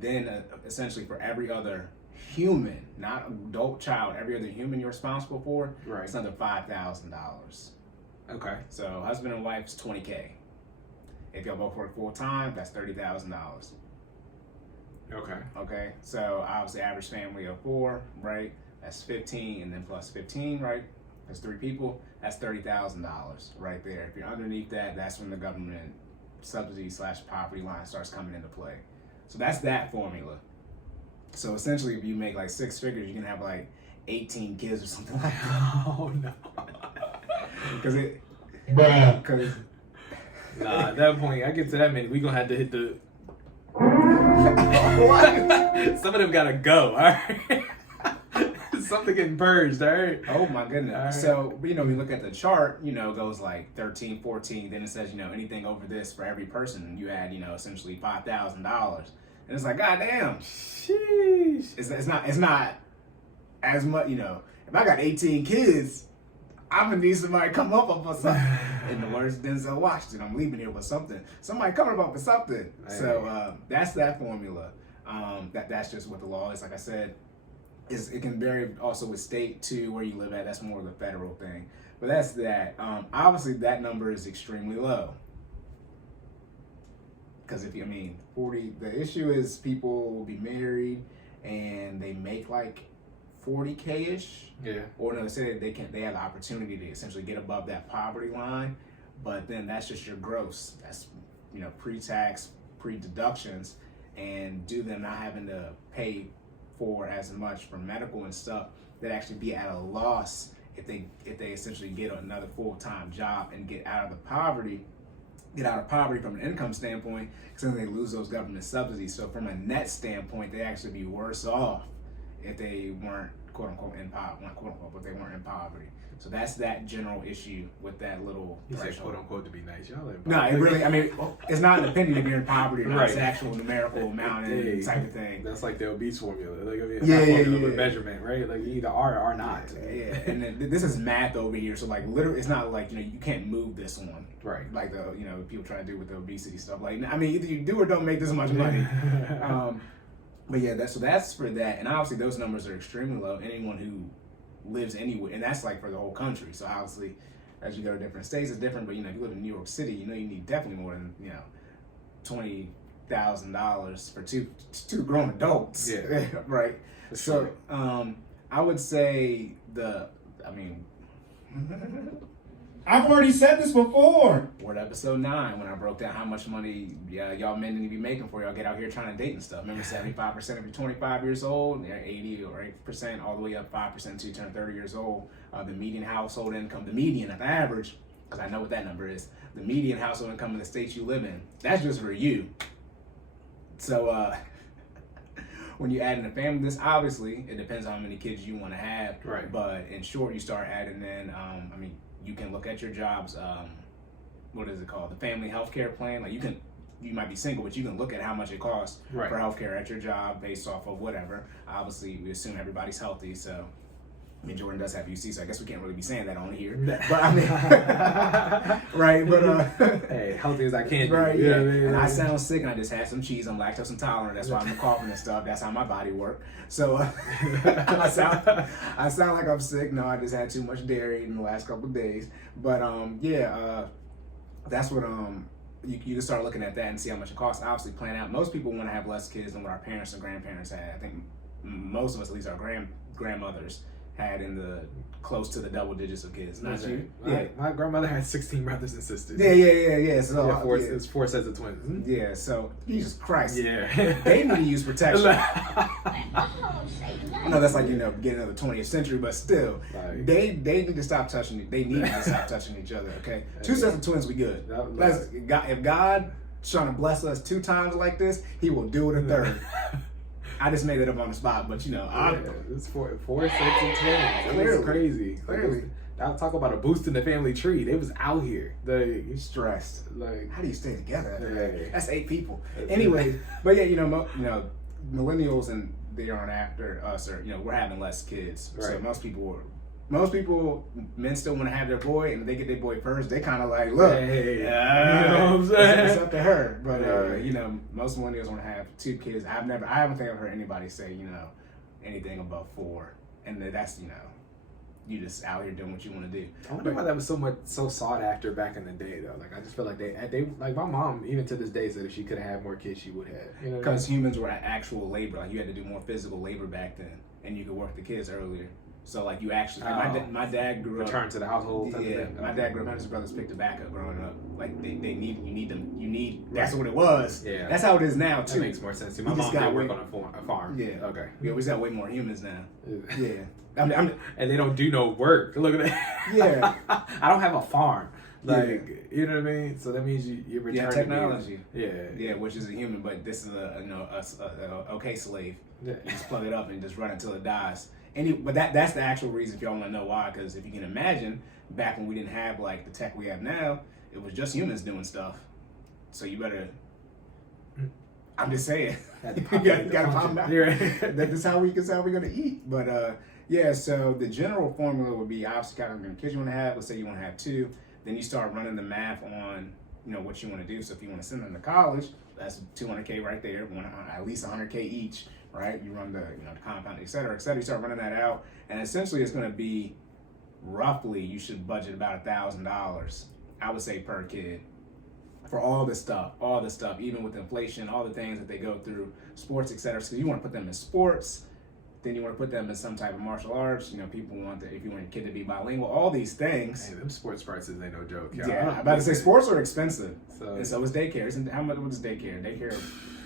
Then essentially for every other human, not adult child, every other human you're responsible for, it's another $5,000. Okay. So husband and wife is $20K. If y'all both work full time, that's $30,000. Okay. Okay. So obviously average family of 4, right? That's 15, and then plus 15, right? That's 3 people. That's $30,000 right there. If you're underneath that, that's when the government subsidy / poverty line starts coming into play. So that's that formula. So essentially, if you make like 6 figures, you can have like 18 kids or something like that. Oh no. Because nah, at that point, I get to that minute, we gonna have to hit the. What? Some of them gotta go. All right. Something getting purged, all right? Oh my goodness. Right. So, we look at the chart, it goes like 13, 14, then it says, anything over this for every person, you add, essentially $5,000. And it's like, God damn. Sheesh. It's not as much, if I got 18 kids, I'm gonna need somebody to come up with something. In the words of Denzel Washington, I'm leaving here with something. Somebody coming up with something. Hey. So that's that formula. That's just what the law is. Like I said, it can vary also with state too, where you live at. That's more of the federal thing. But that's that. Obviously, that number is extremely low. Because 40. The issue is people will be married and they make like $40K-ish. Yeah. Or no, say they have the opportunity to essentially get above that poverty line, but then that's just your gross. That's pre-tax, pre-deductions, and due to them not having to pay for as much for medical and stuff, they'd actually be at a loss if they essentially get another full-time job and get out of poverty from an income standpoint, because then they lose those government subsidies. So from a net standpoint, they actually be worse off if they weren't quote unquote in poverty, not quote unquote, but they weren't in poverty. So that's that general issue with that little. You said quote unquote to be nice, y'all. No, it really. It's not an opinion if you're in poverty or not. Right. It's an actual numerical amount and type of thing. That's like the obese formula. Like, measurement, right? Like you either are or not. Yeah, and then this is math over here. So like literally, it's not like you can't move this one. Right. Like the people try to do with the obesity stuff. Like either you do or don't make this much money. But yeah, that's for that. And obviously those numbers are extremely low. Anyone who lives anywhere, and that's like for the whole country. So obviously, as you go to different states, it's different. But if you live in New York City, you need definitely more than $20,000 for two grown adults. Yeah. Right. For So sure. I would say I've already said this before. What episode 9 when I broke down how much money y'all men need to be making for y'all get out here trying to date and stuff. Remember 75% if you're 25 years old, 80 or 8% all the way up 5% until you turn 30 years old. The median household income, the median, not the average, because I know what that number is. The median household income in the states you live in, that's just for you. So when you add in a family, this obviously it depends on how many kids you want to have. Right. But in short, you start adding in. You can look at your jobs. What is it called? The family health care plan. Like you might be single, but you can look at how much it costs for healthcare at your job based off of whatever. Obviously, we assume everybody's healthy, so. Jordan does have UC, so I guess we can't really be saying that on here. But right? But hey, healthy as I can. Right? Yeah. And I sound sick, and I just had some cheese. I'm lactose intolerant. That's why I'm coughing and stuff. That's how my body works. So I sound like I'm sick. No, I just had too much dairy in the last couple of days. But that's what you can start looking at that and see how much it costs. Obviously, plan out. Most people want to have less kids than what our parents and grandparents had. I think most of us, at least our grandmothers had in the close to the double digits of kids. Not you. My grandmother had 16 brothers and sisters. Yeah. So It's 4 sets of twins. Yeah. So Jesus Christ. Yeah. They need to use protection. Oh, say I know that's like getting into the 20th century, but still, Like- they need to stop touching. They need to stop touching each other. Okay, 2 sets of twins, we good. If God trying to bless us 2 times like this, He will do it a third. I just made it up on the spot, but it's 4 sets of twins. Clearly. It's crazy. Clearly. I'll talk about a boost in the family tree. They was out here. You're stressed. Like, How do you stay together? after that? Yeah. That's 8 people. Anyways, but yeah, millennials and they aren't after us, or we're having less kids. So Right. most people, men still want to have their boy, and if they get their boy first, they kind of like, look, Hey, you know what I'm saying? it's up to her. But Right. most millennials want to have 2 kids. I haven't think I've heard anybody say anything above 4, and that's you just out here doing what you want to do. I wonder why that was so sought after back in the day, though. Like, I just feel like they like, my mom, even to this day, said if she could have had more kids, she would have. You know what I mean? Because humans were at actual labor. Like, you had to do more physical labor back then, and you could work the kids earlier. So, like, you actually... my dad grew up... Return to the household. type of Yeah, thing. my dad grew up, his brothers picked tobacco growing up. Like, you need them. That's what it was. Yeah. That's how it is now, That too. makes more sense. See, You my just mom got did work way- on a farm. Yeah. Okay. We always got way more humans now. Yeah. Yeah. I'm And they don't do no work. Look at that. Yeah. I don't have a farm. Like, Yeah. you know what I mean? So that means you're returning. technology. Yeah. Yeah, which is a human, but this is a okay slave. Yeah. You just plug it up and just run until it dies. But that's the actual reason if y'all want to know why. Because if you can imagine, back when we didn't have like the tech we have now, it was just humans doing stuff. So you better. I'm just saying. You gotta pop them out. That's how we're gonna eat. But yeah. So the general formula would be obviously kind of many kids you want to have. Let's say you want to have 2. Then you start running the math on what you want to do. So if you want to send them to college, that's $200K right there. At least $100K each. Right, you run the the compound, et cetera, et cetera. You start running that out, and essentially it's going to be roughly you should budget about $1,000, I would say, per kid for all this stuff, even with inflation, all the things that they go through, sports, et cetera. So you want to put them in sports, then you want to put them in some type of martial arts. People want if you want your kid to be bilingual, all these things. Hey, them sports prices ain't no joke. Yeah, I'm about to say sports are expensive, So, and so is daycare. How much is daycare? Daycare.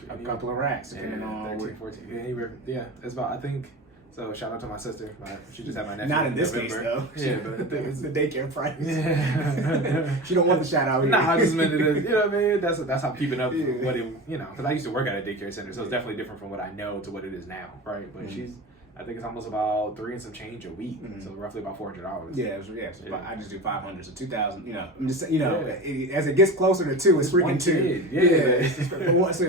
A couple of racks, depending on 13, 14. Yeah, it's about, I think. So shout out to my sister. She just had my nephew. Not in this case though. Yeah, but it's the daycare price. Yeah. She don't want the shout out here. Nah, I just meant it. You know what I mean? That's how I'm keeping up with what it. Because I used to work at a daycare center, so it's definitely different from what I know to what it is now, right? But I think it's almost about 3 and some change a week, so roughly about $400. Yeah, so I just do 500, so 2,000. I'm just as it gets closer to 2, it's freaking 2. Yeah,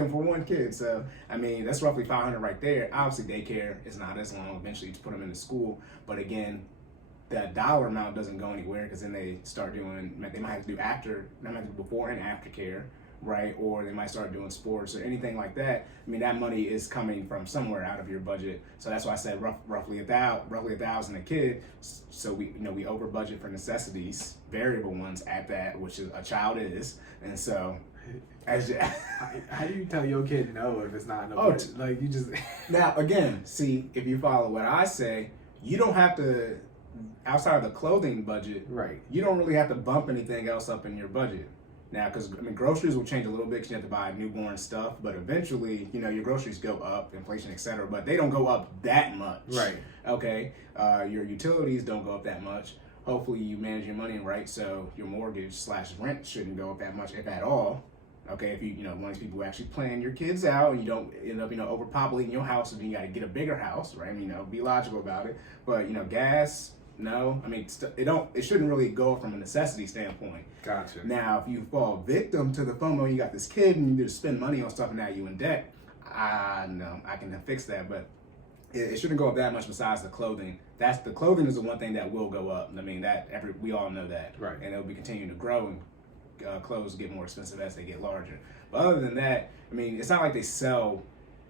for one kid. So I mean, that's roughly 500 right there. Obviously, daycare is not as long. Eventually, to put them into school, but again, that dollar amount doesn't go anywhere because then they start doing. They might have to do before and after care. Right, or they might start doing sports or anything like that. I mean, that money is coming from somewhere out of your budget. So that's why I said roughly $1,000 a kid. So we over budget for necessities, variable ones at that, which is a child is, and so. How do you tell your kid no if it's not no? Like you just. Now again, see if you follow what I say, you don't have to. Outside of the clothing budget, right? You don't really have to bump anything else up in your budget. Now, because groceries will change a little bit because you have to buy newborn stuff, but eventually, your groceries go up, inflation, etc. But they don't go up that much, right? Okay, your utilities don't go up that much. Hopefully, you manage your money right, so your mortgage/rent shouldn't go up that much, if at all. Okay, if one of these people who actually plan your kids out, and you don't end up overpopulating your house, and you got to get a bigger house, right? I mean, be logical about it. But gas. No, I mean it shouldn't really go from a necessity standpoint. Gotcha. Now, if you fall victim to the FOMO, you got this kid and you just spend money on stuff and now you in debt. No, I can fix that, but it shouldn't go up that much. Besides the clothing, the clothing is the one thing that will go up. I mean we all know that, right? And it'll be continuing to grow, and clothes get more expensive as they get larger. But other than that, I mean, it's not like they sell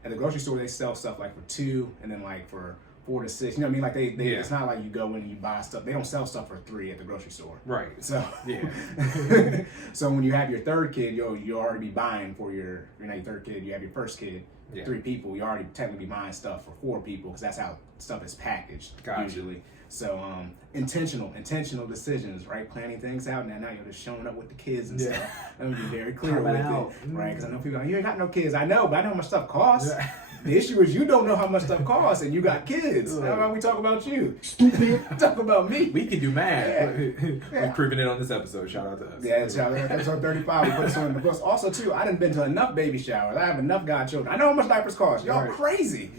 at the grocery store. They sell stuff like for $2 and then like for $4 to $6. You know what I mean? Like they it's not like you go in and you buy stuff. They don't sell stuff for $3 at the grocery store. Right. So yeah. So when you have your third kid, you already be buying for your third kid. You have your first kid, 3 people. You already technically be buying stuff for 4 people because that's how stuff is packaged usually. So intentional decisions, right? Planning things out. Now you're just showing up with the kids and stuff. Let me be very clear with it, right? Because I know people are like, you ain't got no kids. I know, but I know how much stuff costs. Yeah. The issue is you don't know how much stuff costs, and you got kids. How about we talk about you? Stupid. Talk about me. We can do math. Yeah. We're proving it on this episode. Shout out to us. Yeah, shout out to episode 35. We put this one in the books. Also, too, I done been to enough baby showers. I have enough godchildren. I know how much diapers cost. Y'all crazy.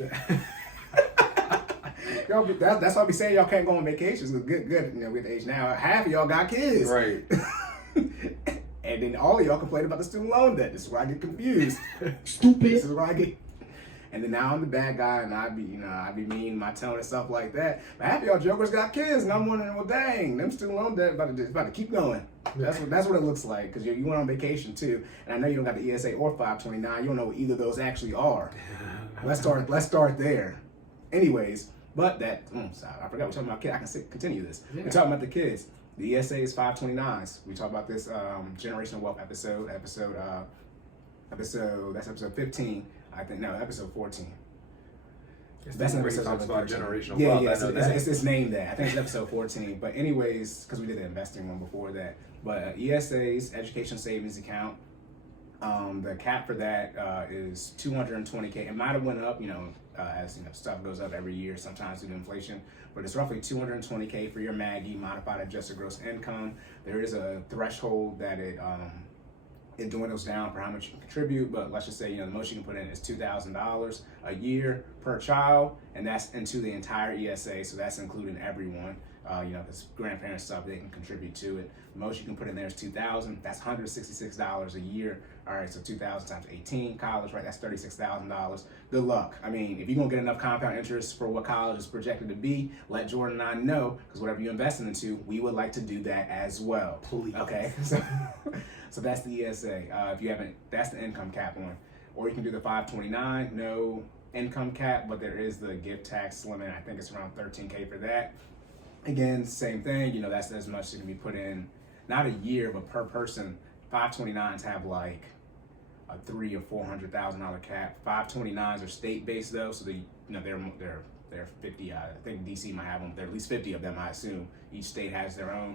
Y'all, that's why I be saying y'all can't go on vacations. Good, you know, with age now. Half of y'all got kids. Right. And then all of y'all complain about the student loan debt. This is where I get confused. Stupid. This is where I get. And then now I'm the bad guy, and I be mean, my tone and stuff like that. But half of y'all jokers got kids, and I'm wondering, well, dang, them student loan debt about to keep going. That's what it looks like, because you went on vacation too, and I know you don't got the ESA or 529. You don't know what either of those actually are. Let's start there. Anyways, but that sorry, I forgot we're talking about kids. I can continue this. Yeah. We're talking about the kids. The ESA is 529s. We talk about this generational wealth episode. That's episode 15. I think no, episode 14. That's an where he episode talks about 13. generational Yeah, wealth. yeah. I know that. It's named that. I think it's episode 14. But anyways, because we did the investing one before that. But ESA's education savings account. The cap for that is $220K. It might have went up, as stuff goes up every year, sometimes due to inflation. But it's roughly $220K for your Maggie modified adjusted gross income. There is a threshold that it dwindles down for how much you can contribute, but let's just say the most you can put in is $2,000 a year per child, and that's into the entire ESA, so that's including everyone. Because grandparents stuff, they can contribute to it. The most you can put in there is $2,000. That's $166 a year. All right, so 2,000 times 18, college, right? That's $36,000. Good luck. I mean, if you're gonna get enough compound interest for what college is projected to be, let Jordan and I know, because whatever you're investing into, we would like to do that as well. Please. Okay, so that's the ESA. If you haven't, that's the income cap one. Or you can do the 529, no income cap, but there is the gift tax limit. I think it's around $13K for that. Again, same thing, that's as much as can be put in, not a year, but per person. 529s have like a $300,000 or $400,000 cap. 529s are state-based though, so they're 50. I think DC might have them. There are at least 50 of them, I assume. Each state has their own.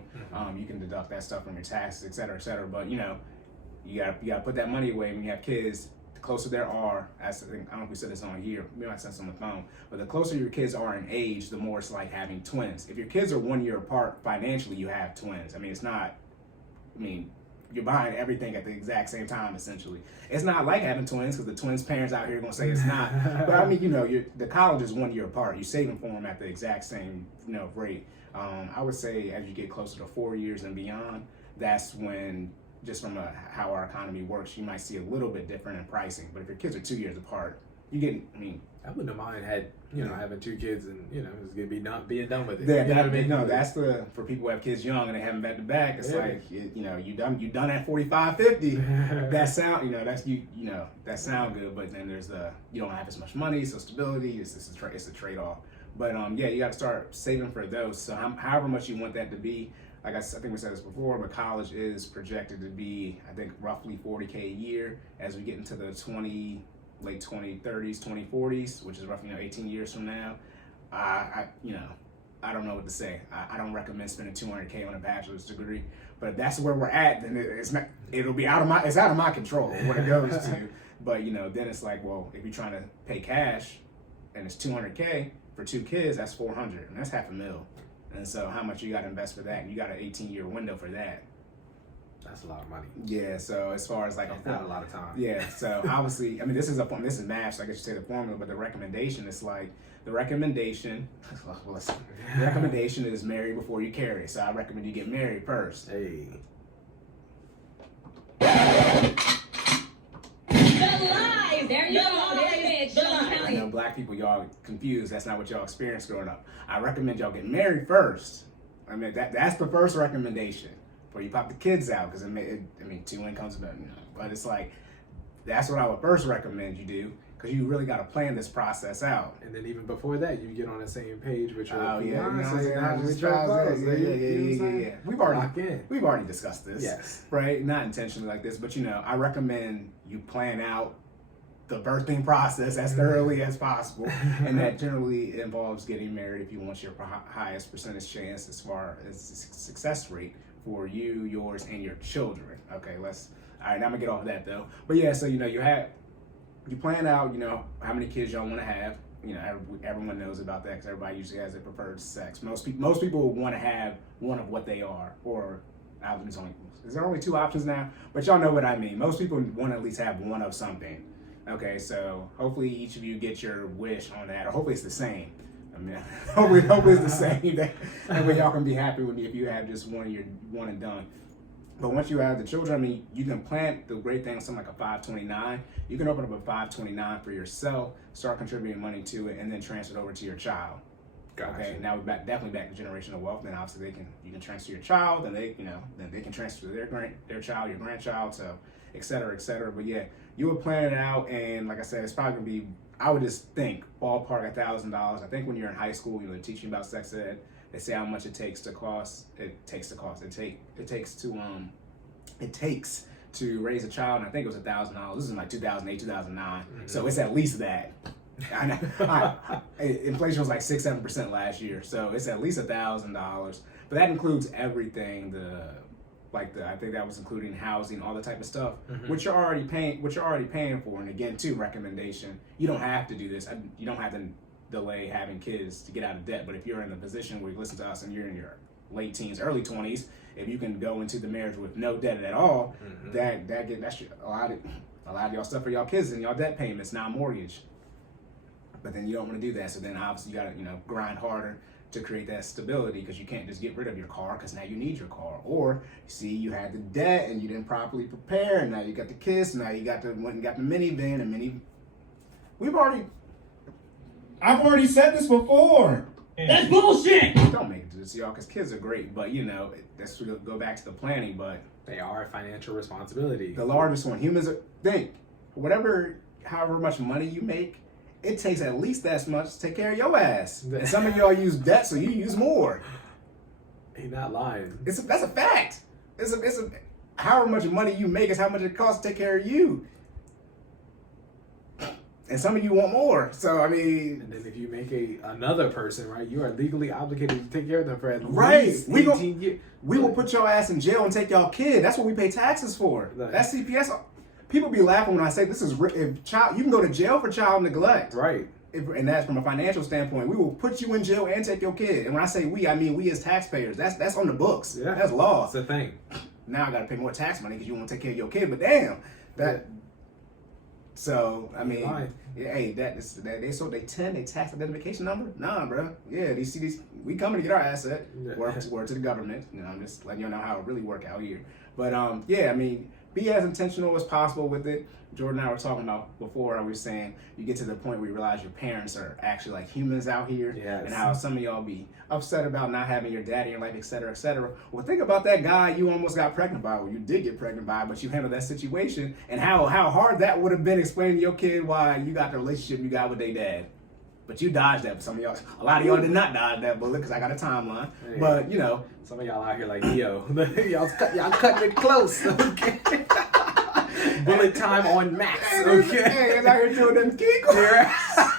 You can deduct that stuff from your taxes, et cetera, et cetera. But you gotta put that money away when you have kids. The closer there are, I don't know if we said this on here, maybe I sent this on the phone, but the closer your kids are in age, the more it's like having twins. If your kids are 1 year apart, financially you have twins. You're buying everything at the exact same time, essentially. It's not like having twins, because the twins' parents out here are going to say it's not. But the college is 1 year apart. You're saving for them at the exact same rate. I would say as you get closer to 4 years and beyond, that's when, just from how our economy works, you might see a little bit different in pricing. But if your kids are 2 years apart, you get, I wouldn't have mind having two kids and it's gonna be being done with it. Yeah, that's for people who have kids young and they have them back to back. It's like you done at 45, 50. That sound that sound good, but then there's you don't have as much money, so stability it's a trade off. But you got to start saving for those. So however much you want that to be. Like I think we said this before, but college is projected to be, I think, roughly $40K a year as we get into the late 2030s, 2040s, which is roughly 18 years from now. I don't know what to say. I don't recommend spending $200K on a bachelor's degree, but if that's where we're at, then it's out of my control what it goes to. But then it's like, well, if you're trying to pay cash and it's $200K for 2 kids, that's $400, and that's $500,000. And so how much you got to invest for that? And you got an 18-year window for that. That's a lot of money. Yeah, so as far as like not a lot of time. Yeah, so obviously, this is math, so I guess you say the formula, but the recommendation is the recommendation is marry before you carry. So I recommend you get married first. Hey. There you go. I know black people, y'all confused. That's not what y'all experienced growing up. I recommend y'all get married first. That's the first recommendation. Before you pop the kids out, because 2 incomes, but it's like, that's what I would first recommend you do, because you really got to plan this process out. And then even before that, you get on the same page with your We've already discussed this. Yes. Right? Not intentionally like this, but I recommend you plan out the birthing process as thoroughly as possible. And that generally involves getting married if you want your highest percentage chance as far as success rate for you, yours, and your children. Okay, all right, now I'm gonna get off of that though. But yeah, so you plan out, how many kids y'all want to have. Everyone knows about that because everybody usually has their preferred sex. Most people want to have one of what they are, or is there only 2 options now? But y'all know what I mean. Most people want to at least have one of something. Okay, so hopefully each of you get your wish on that, or hopefully it's the same. I mean, hopefully it's the same. That way y'all can be happy with me if you have just one, you're one and done. But once you have the children, I mean, you can plant the great thing, something like a 529. You can open up a 529 for yourself, start contributing money to it, and then transfer it over to your child. Gotcha. Okay, now we're definitely back to generational wealth. Then obviously you can transfer your child, and then they can transfer their child, your grandchild, so et cetera, et cetera. But yeah, you would plan it out, and like I said, it's probably gonna be, I would just think ballpark $1,000. I think when you're in high school, they're teaching about sex ed. They say how much it takes to raise a child, and I think it was $1,000. This is in like 2008, 2009. Mm-hmm. So it's at least that. I know. Inflation was like 6-7% last year, so it's at least $1,000. But that includes everything. I think that was including housing, all the type of stuff, mm-hmm. which you're already paying for. And again, too, recommendation: you don't have to do this. You don't have to delay having kids to get out of debt. But if you're in the position where you listen to us and you're in your late teens, early 20s, if you can go into the marriage with no debt at all, mm-hmm. that's a lot of y'all stuff for y'all kids and y'all debt payments, not mortgage. But then you don't want to do that, so then obviously you got to grind harder to create that stability, because you can't just get rid of your car because now you need your car. Or you had the debt and you didn't properly prepare, and now you got the kids, now you got the minivan and I've already said this before. That's bullshit. Don't make it to this, y'all, because kids are great, but that's go back to the planning. But they are a financial responsibility. The largest one. Humans think however much money you make, it takes at least that much to take care of your ass. And some of y'all use debt, so you use more. He's not lying. That's a fact. It's a however much money you make is how much it costs to take care of you. And some of you want more. So, I mean... And then if you make another person, right, you are legally obligated to take care of them for at least 18 years. We will put your ass in jail and take y'all kid. That's what we pay taxes for. That's CPS. People be laughing when I say this is... you can go to jail for child neglect. Right. And that's from a financial standpoint. We will put you in jail and take your kid. And when I say we, I mean we as taxpayers. That's on the books. Yeah. That's law. It's a thing. Now I got to pay more tax money because you want to take care of your kid. But damn, So, I mean, hey, they tax identification number? Nah, bro. Yeah, we coming to get our asset. Word to the government. I'm just letting you know how it really work out here. But yeah, I mean, be as intentional as possible with it. Jordan and I were talking about before, I was saying you get to the point where you realize your parents are actually like humans out here. Yes. And how some of y'all be upset about not having your daddy in your life, et cetera, et cetera. Well, think about that guy you almost got pregnant by, or you did get pregnant by, but you handled that situation, and how hard that would have been explaining to your kid why you got the relationship you got with their dad. But you dodged that. Some of y'all, a lot of y'all did not dodge that bullet because I got a timeline. Hey, but some of y'all out here like, yo, y'all cutting it close. Okay. Bullet time on max. Okay. Hey, it's out here doing them kegels.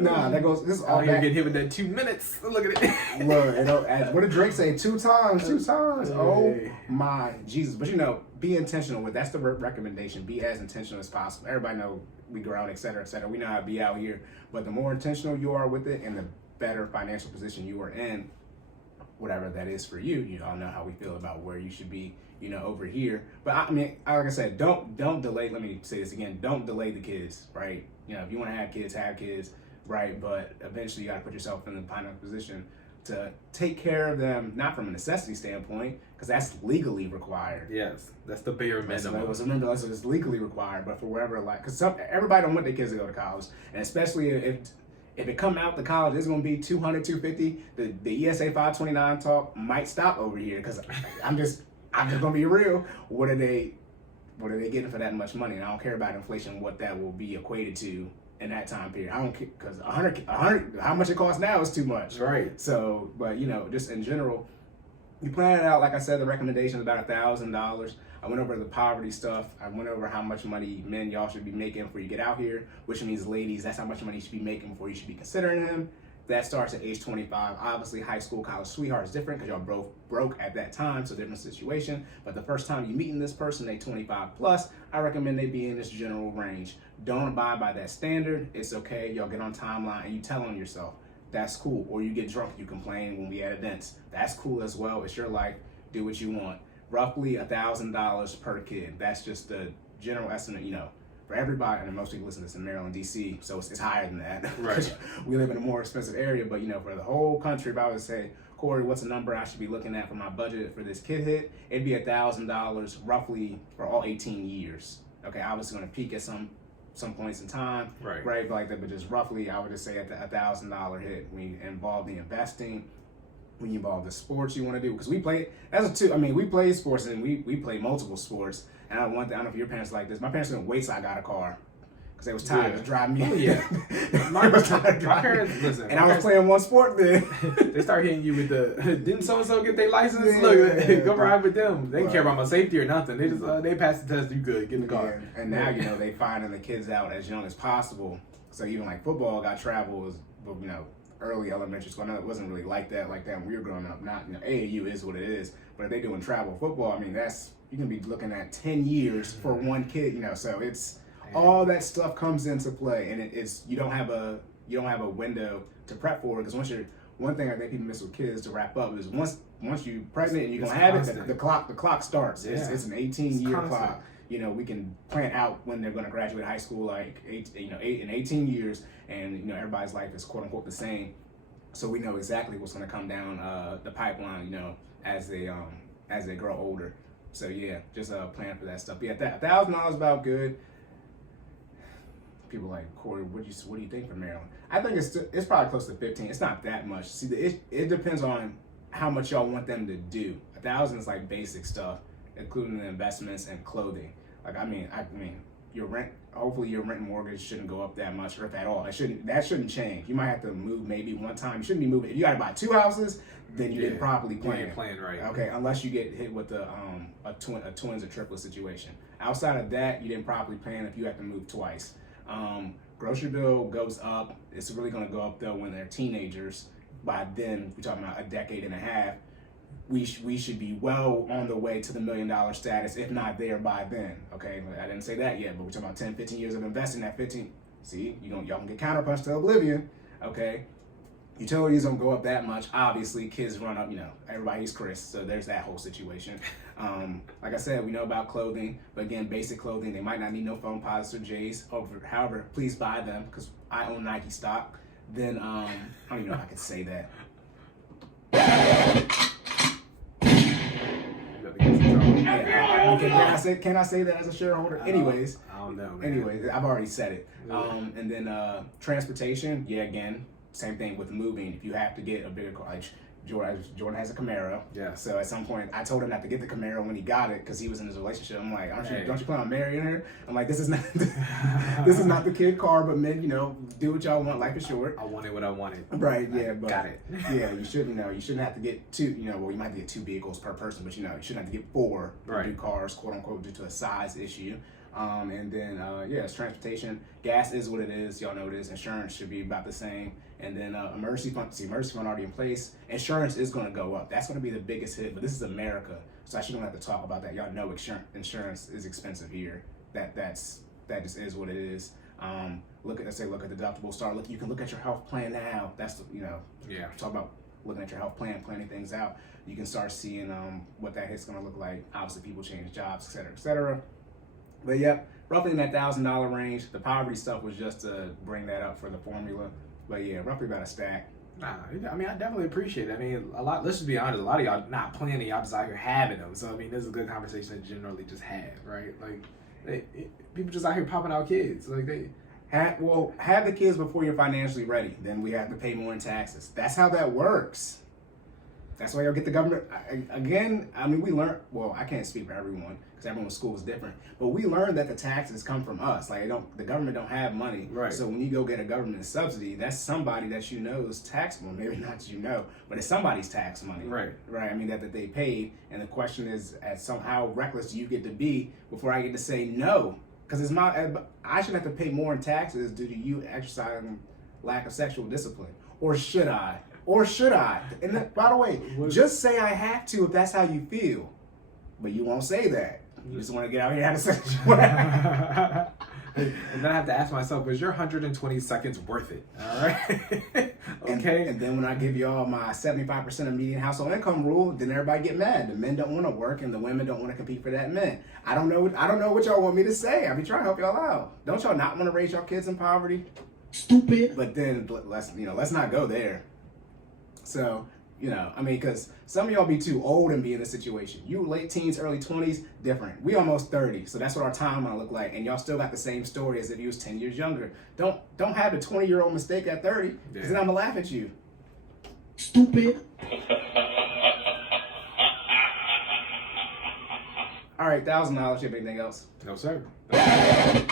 Nah, that goes. This is all here getting hit with that 2 minutes. Look at it. Look, what did Drake say? 2 times. 2 times. Oh my Jesus! But be intentional with. That's the recommendation. Be as intentional as possible. Everybody know we ground, et cetera, et cetera. We know how to be out here. But the more intentional you are with it, and the better financial position you are in, whatever that is for you. You all know how we feel about where you should be. Over here. But I mean, like I said, don't delay. Let me say this again. Don't delay the kids. Right. If you want to have kids. Right, but eventually you got to put yourself in the financial position to take care of them, not from a necessity standpoint, because that's legally required. Yes, that's the bare minimum. Remember, it's legally required, but for wherever, because everybody don't want their kids to go to college, and especially if it come out to college, it's going to be 200, 250. The ESA 529 talk might stop over here, because I'm just going to be real. What are they getting for that much money? And I don't care about inflation, what that will be equated to in that time period. I don't care, because 100, how much it costs now is too much. Right. So, but just in general, You plan it out, like I said, the recommendation is about $1,000. I went over the poverty stuff. I went over how much money men y'all should be making before you get out here, which means ladies, that's how much money you should be making before you should be considering him. That starts at age 25. Obviously, high school, college sweetheart is different because y'all both broke at that time, so different situation. But the first time you meeting this person, they 25 plus, I recommend they be in this general range. Don't abide by that standard. It's okay. Y'all get on timeline and you tell on yourself. That's cool. Or you get drunk, you complain when we at events. That's cool as well. It's your life. Do what you want. Roughly $1,000 per kid. That's just the general estimate, for everybody. And most people listen to this in Maryland, D.C., so it's higher than that. Right. We live in a more expensive area, but for the whole country, if I would say, Cory, what's the number I should be looking at for my budget for this kid hit? It'd be $1,000 roughly for all 18 years. Okay, obviously going to peak at some points in time, right? Like that, but just roughly, I would just say at the $1,000 hit when you involve the investing, when you involve the sports you want to do, because we play we play sports and we play multiple sports. And I don't know if your parents like this. My parents didn't wait till I got a car because they was tired of driving me. Oh, yeah. My parents, listen. And I was playing one sport then. They start hitting you with didn't so-and-so get their license? Yeah, Look, go ride with them. They didn't care about my safety or nothing. They just, they passed the test, you good, get in the car. Yeah. And now, they finding the kids out as young as possible. So even like football got travel, early elementary school. I know it wasn't really like that when we were growing up. Not, AAU is what it is. But if they doing travel football, you can be looking at 10 years for one kid, so it's all that stuff comes into play, and it's you don't have a window to prep for it, because one thing I think people miss with kids, to wrap up, is once you're pregnant and you're gonna have it, the clock starts. Yeah. It's an 18-year clock. We can plan out when they're gonna graduate high school, like 18 years, and everybody's life is quote unquote the same, so we know exactly what's gonna come down the pipeline, as they grow older. So yeah, just plan for that stuff. Yeah, $1,000 is about good. People like, Cory, what do you think for Maryland? I think it's probably close to 15. It's not that much. See, it depends on how much y'all want them to do. $1,000 is like basic stuff, including the investments and clothing. Like your rent. Hopefully your rent and mortgage shouldn't go up that much, or if at all. That shouldn't change. You might have to move maybe one time. You shouldn't be moving. If you got to buy 2 houses, then you didn't properly plan. You didn't plan right. Okay, unless you get hit with a twins or triplet situation. Outside of that, you didn't properly plan if you have to move twice. Grocery bill goes up. It's really going to go up though when they're teenagers. By then, we're talking about a decade and a half. We should be well on the way to the $1 million status, if not there by then. Okay, I didn't say that yet, but we're talking about 10, 15 years of investing. That 15, see, y'all can get counterpunched to oblivion. Okay, utilities don't go up that much. Obviously, kids run up. Everybody's Chris, so there's that whole situation. Like I said, we know about clothing, but again, basic clothing. They might not need no foam posits or J's. However, please buy them because I own Nike stock. Then I don't even know if I could say that. Can I say that as a shareholder? Anyways, I don't know, man. Anyways, I've already said it. And then transportation, again, same thing with moving. If you have to get a bigger car, like Jordan has a Camaro. Yeah. So at some point, I told him not to get the Camaro when he got it because he was in his relationship. I'm like, don't you plan on marrying her? I'm like, this is not the kid car, but men, do what y'all want. Life is short. I wanted what I wanted. Right. Yeah. But got it. Yeah. You shouldn't have to get two. Well, you might have to get 2 vehicles per person, but you shouldn't have to get 4 new cars, quote unquote, due to a size issue. And then it's transportation. Gas is what it is. Y'all know this. Insurance should be about the same. And then emergency fund. See, emergency fund already in place. Insurance is going to go up. That's going to be the biggest hit. But this is America, so I shouldn't have to talk about that. Y'all know insurance is expensive here. That just is what it is. Look at deductible. You can look at your health plan now. That's talk about looking at your health plan, planning things out. You can start seeing what that hit's going to look like. Obviously, people change jobs, et cetera, et cetera. But yeah, roughly in that $1,000 range. The poverty stuff was just to bring that up for the formula. But yeah, roughly about a stack. Nah, I definitely appreciate it. A lot, let's just be honest, a lot of y'all not planning, y'all just out here having them. So, this is a good conversation to generally just have, right? Like, people just out here popping out kids. Like, they have the kids before you're financially ready. Then we have to pay more in taxes. That's how that works. That's why y'all get the government. Again, I mean, we learned, well, I can't speak for everyone because everyone's school is different, but we learned that the taxes come from us. Like, the government don't have money. Right. So when you go get a government subsidy, that's somebody that you know is taxable. Maybe not that you know, but it's somebody's tax money. Right. Right. I mean, that they paid. And the question is, how reckless do you get to be before I get to say no? Because I should have to pay more in taxes due to you exercising lack of sexual discipline. Or should I? And then, by the way, just say I have to if that's how you feel. But you won't say that. You just want to get out here and have sex. And then I have to ask myself, is your 120 seconds worth it? All right. Okay. And then when I give y'all my 75% of median household income rule, then everybody get mad. The men don't want to work and the women don't want to compete for that men. I don't know what y'all want me to say. I be trying to help y'all out. Don't y'all not want to raise y'all kids in poverty? Stupid. But then let's not go there. So, I mean, because some of y'all be too old and be in this situation. You late teens, early 20s, different. We almost 30, so that's what our timeline look like. And y'all still got the same story as if you was 10 years younger. Don't have the 20-year-old mistake at 30, because then I'm gonna laugh at you. Stupid. All right, $1,000. You have anything else? No, sir. Wrap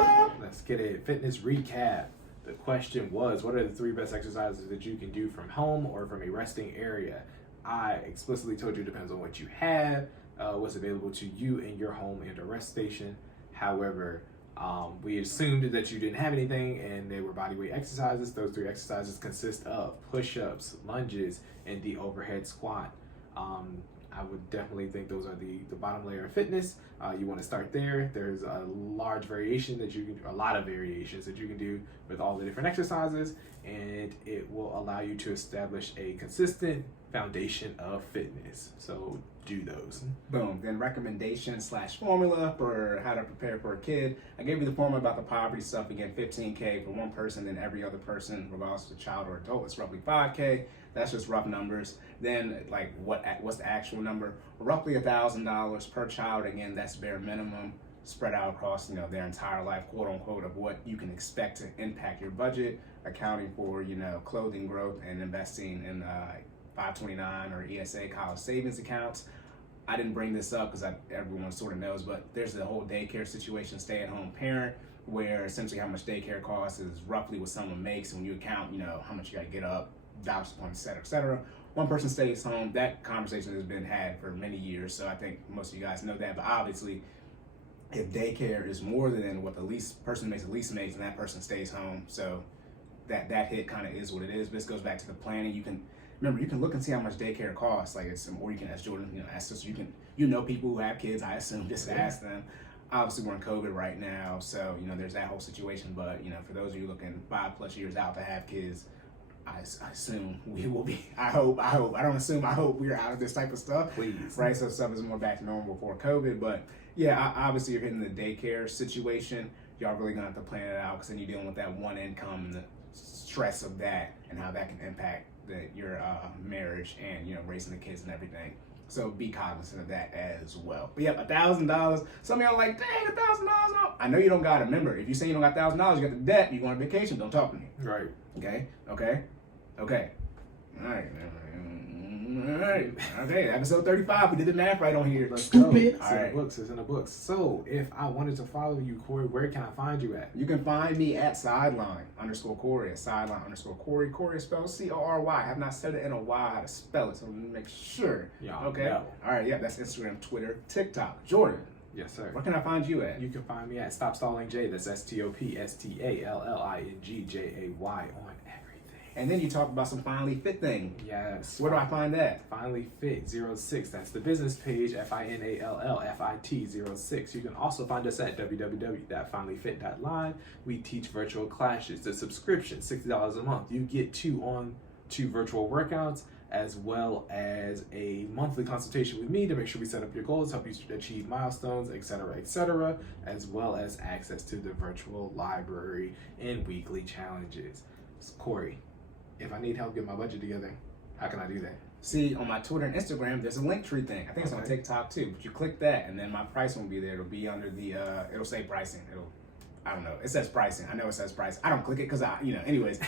up. Let's get a fitness recap. The question was, what are the 3 best exercises that you can do from home or from a resting area? I explicitly told you it depends on what you have, what's available to you in your home and a rest station. However, we assumed that you didn't have anything and they were bodyweight exercises. Those 3 exercises consist of push-ups, lunges, and the overhead squat. I would definitely think those are the bottom layer of fitness. You want to start there. There's a lot of variations that you can do with all the different exercises, and it will allow you to establish a consistent foundation of fitness. So do those. Boom. Then recommendation/formula for how to prepare for a kid. I gave you the formula about the poverty stuff. Again, $15K for one person, then every other person, regardless of child or adult, it's roughly $5K. That's just rough numbers. Then, like, what's the actual number? Roughly $1,000 per child. Again, that's bare minimum, spread out across their entire life, quote unquote, of what you can expect to impact your budget, accounting for clothing growth and investing in 529 or ESA college savings accounts. I didn't bring this up because everyone sort of knows, but there's the whole daycare situation, stay-at-home parent, where essentially how much daycare costs is roughly what someone makes. When you account, how much you got to get up, dollars upon et cetera. One person stays home. That conversation has been had for many years, so I think most of you guys know that. But obviously, if daycare is more than what the person makes, and that person stays home, so that hit kind of is what it is. But this goes back to the planning. You can look and see how much daycare costs. Like or you can ask Jordan, ask us. You know people who have kids. I assume just ask them. Obviously, we're in COVID right now, so there's that whole situation. But for those of you looking 5+ years out to have kids, I assume we will be. I hope. I don't assume. I hope we're out of this type of stuff. Please. Right? So stuff is more back to normal before COVID. But yeah, obviously you're hitting the daycare situation. Y'all really gonna have to plan it out because then you're dealing with that one income and the stress of that and how that can impact your marriage and raising the kids and everything. So be cognizant of that as well. But yeah, $1,000. Some of y'all are like, dang, $1,000. I know you don't got it. Remember, if you say you don't got $1,000, you got the debt. You go on vacation. Don't talk to me. Right. Okay. All right. Okay, episode 35. We did the math right on here. Let's go. Stupid. It's in the books. So if I wanted to follow you, Corey, where can I find you at? You can find me at sideline_Cory, at sideline_Cory. Cory is spelled Cory. I have not said it in a while how to spell it, so let me make sure. Okay. No. All right. Yeah, that's Instagram, Twitter, TikTok. Jordan. Yes, sir. Where can I find you at? You can find me at Stop Stalling J. That's STOPSTALLINGJAY on everything. And then you talk about some FinallyFit thing. Yes. Where do I find that? FinallyFit 06. That's the business page, FINALLFIT 06. You can also find us at www.finallyfit.live. We teach virtual classes. The subscription, $60 a month. You get 2 virtual workouts, as well as a monthly consultation with me to make sure we set up your goals, help you achieve milestones, etc., as well as access to the virtual library and weekly challenges. So, Corey, if I need help getting my budget together, how can I do that? See, on my Twitter and Instagram, there's a Linktree thing. I think it's on TikTok too, but you click that and then my price won't be there. It'll be under the, it'll say pricing. I don't know. It says pricing. I know it says pricing. I don't click it because anyways,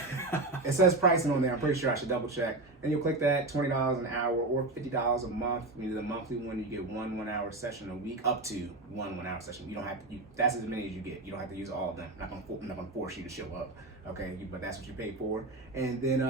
it says pricing on there. I'm pretty sure I should double check. And you'll click that, $20 an hour or $50 a month. The monthly one, you get one 1-hour session a week, up to one 1-hour session. You don't have to. That's as many as you get. You don't have to use all of them. I'm not gonna force you to show up. Okay, but that's what you pay for. And then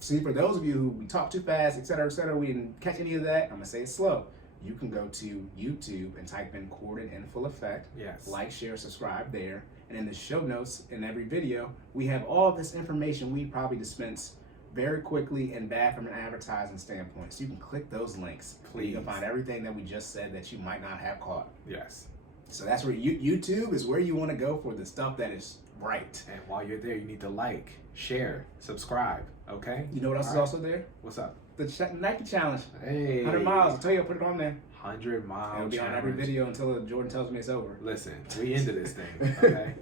see, for those of you who we talk too fast, et cetera, we didn't catch any of that. I'm gonna say it slow. You can go to YouTube and type in Cordan in full effect. Yes. Like, share, subscribe there. And in the show notes in every video, we have all this information we probably dispense very quickly and bad from an advertising standpoint. So you can click those links. Please. You can find everything that we just said that you might not have caught. Yes. So that's where YouTube is where you want to go for the stuff that is right. And while you're there, you need to like, share, subscribe. Okay. You know what else is also there? What's up? The Nike Challenge. Hey. 100 miles. I tell you, I'll put it on there. 100 mile It'll be on every video until Jordan tells me it's over. Listen, we into this thing, okay?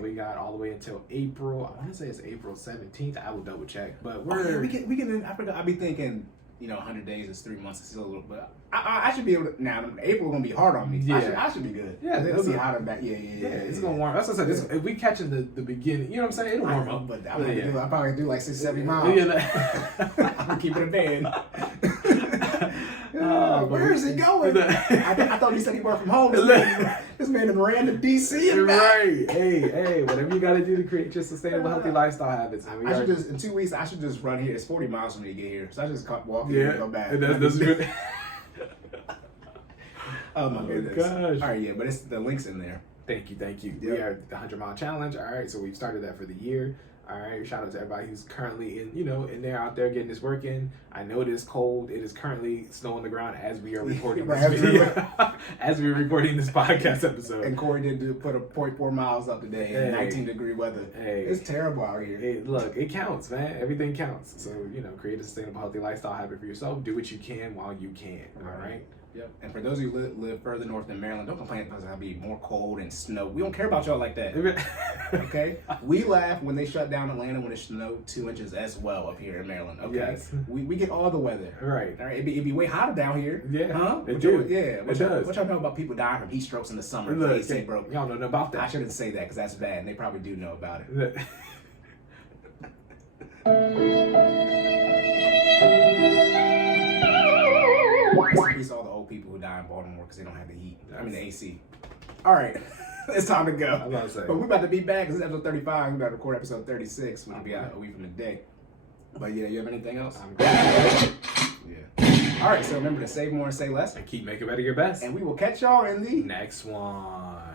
We got all the way until April. I want to say it's April 17th. I will double check, but we're we can. I forgot. I be thinking, 100 days is 3 months. It's still a little, but I should be able to. Now April gonna be hard on me. Yeah. I should be good. Yeah, it'll be hotter back. Yeah. It's gonna warm. That's what I said. If we catching the beginning, you know what I'm saying? It'll warm up. But I'm probably gonna do like 6-7 miles. Yeah, I'm keeping it bad. Where is he going? I thought he said he worked from home. This man in ran to DC and back. Right. Hey, whatever you gotta do to create your sustainable, healthy lifestyle habits. I should just, in 2 weeks, I should just run here. It's 40 miles for me to get here. So I just walk here and go back. That's good. Oh my goodness. Gosh. All right, but it's the link's in there. Thank you. Yep. We are the 100 mile challenge. All right, so we've started that for the year. All right, shout out to everybody who's currently in there out there getting this work in. I know it is cold. It is currently snow on the ground as we are recording this video, as we're recording this podcast episode. And Cory did put a 0.4 miles up today in 19-degree weather. Hey, it's terrible out here. Hey, look, it counts, man. Everything counts. So create a sustainable, healthy lifestyle habit for yourself. Do what you can while you can. All right. Yep. And for those of you who live further north than Maryland, don't complain because it'll be more cold and snow. We don't care about y'all like that. Okay? We laugh when they shut down Atlanta when it snowed 2 inches as well up here in Maryland. Okay? Yes. We get all the weather. Right. All right. It'd be way hotter down here. Yeah. Huh? It do. Yeah. It does. What y'all know about people dying from heat strokes in the summer? Look, AC broke. Y'all don't know about that. I shouldn't say that because that's bad, and they probably do know about it. Peace to all the old people who die in Baltimore because they don't have the heat. The AC. All right, it's time to go. I'm about to say. But we're about to be back because it's episode 35. We're about to record episode 36. We'll be out a week from today. But yeah, you have anything else? I'm good. Yeah. All right, so remember to save more and say less. And keep making better your best. And we will catch y'all in the next one.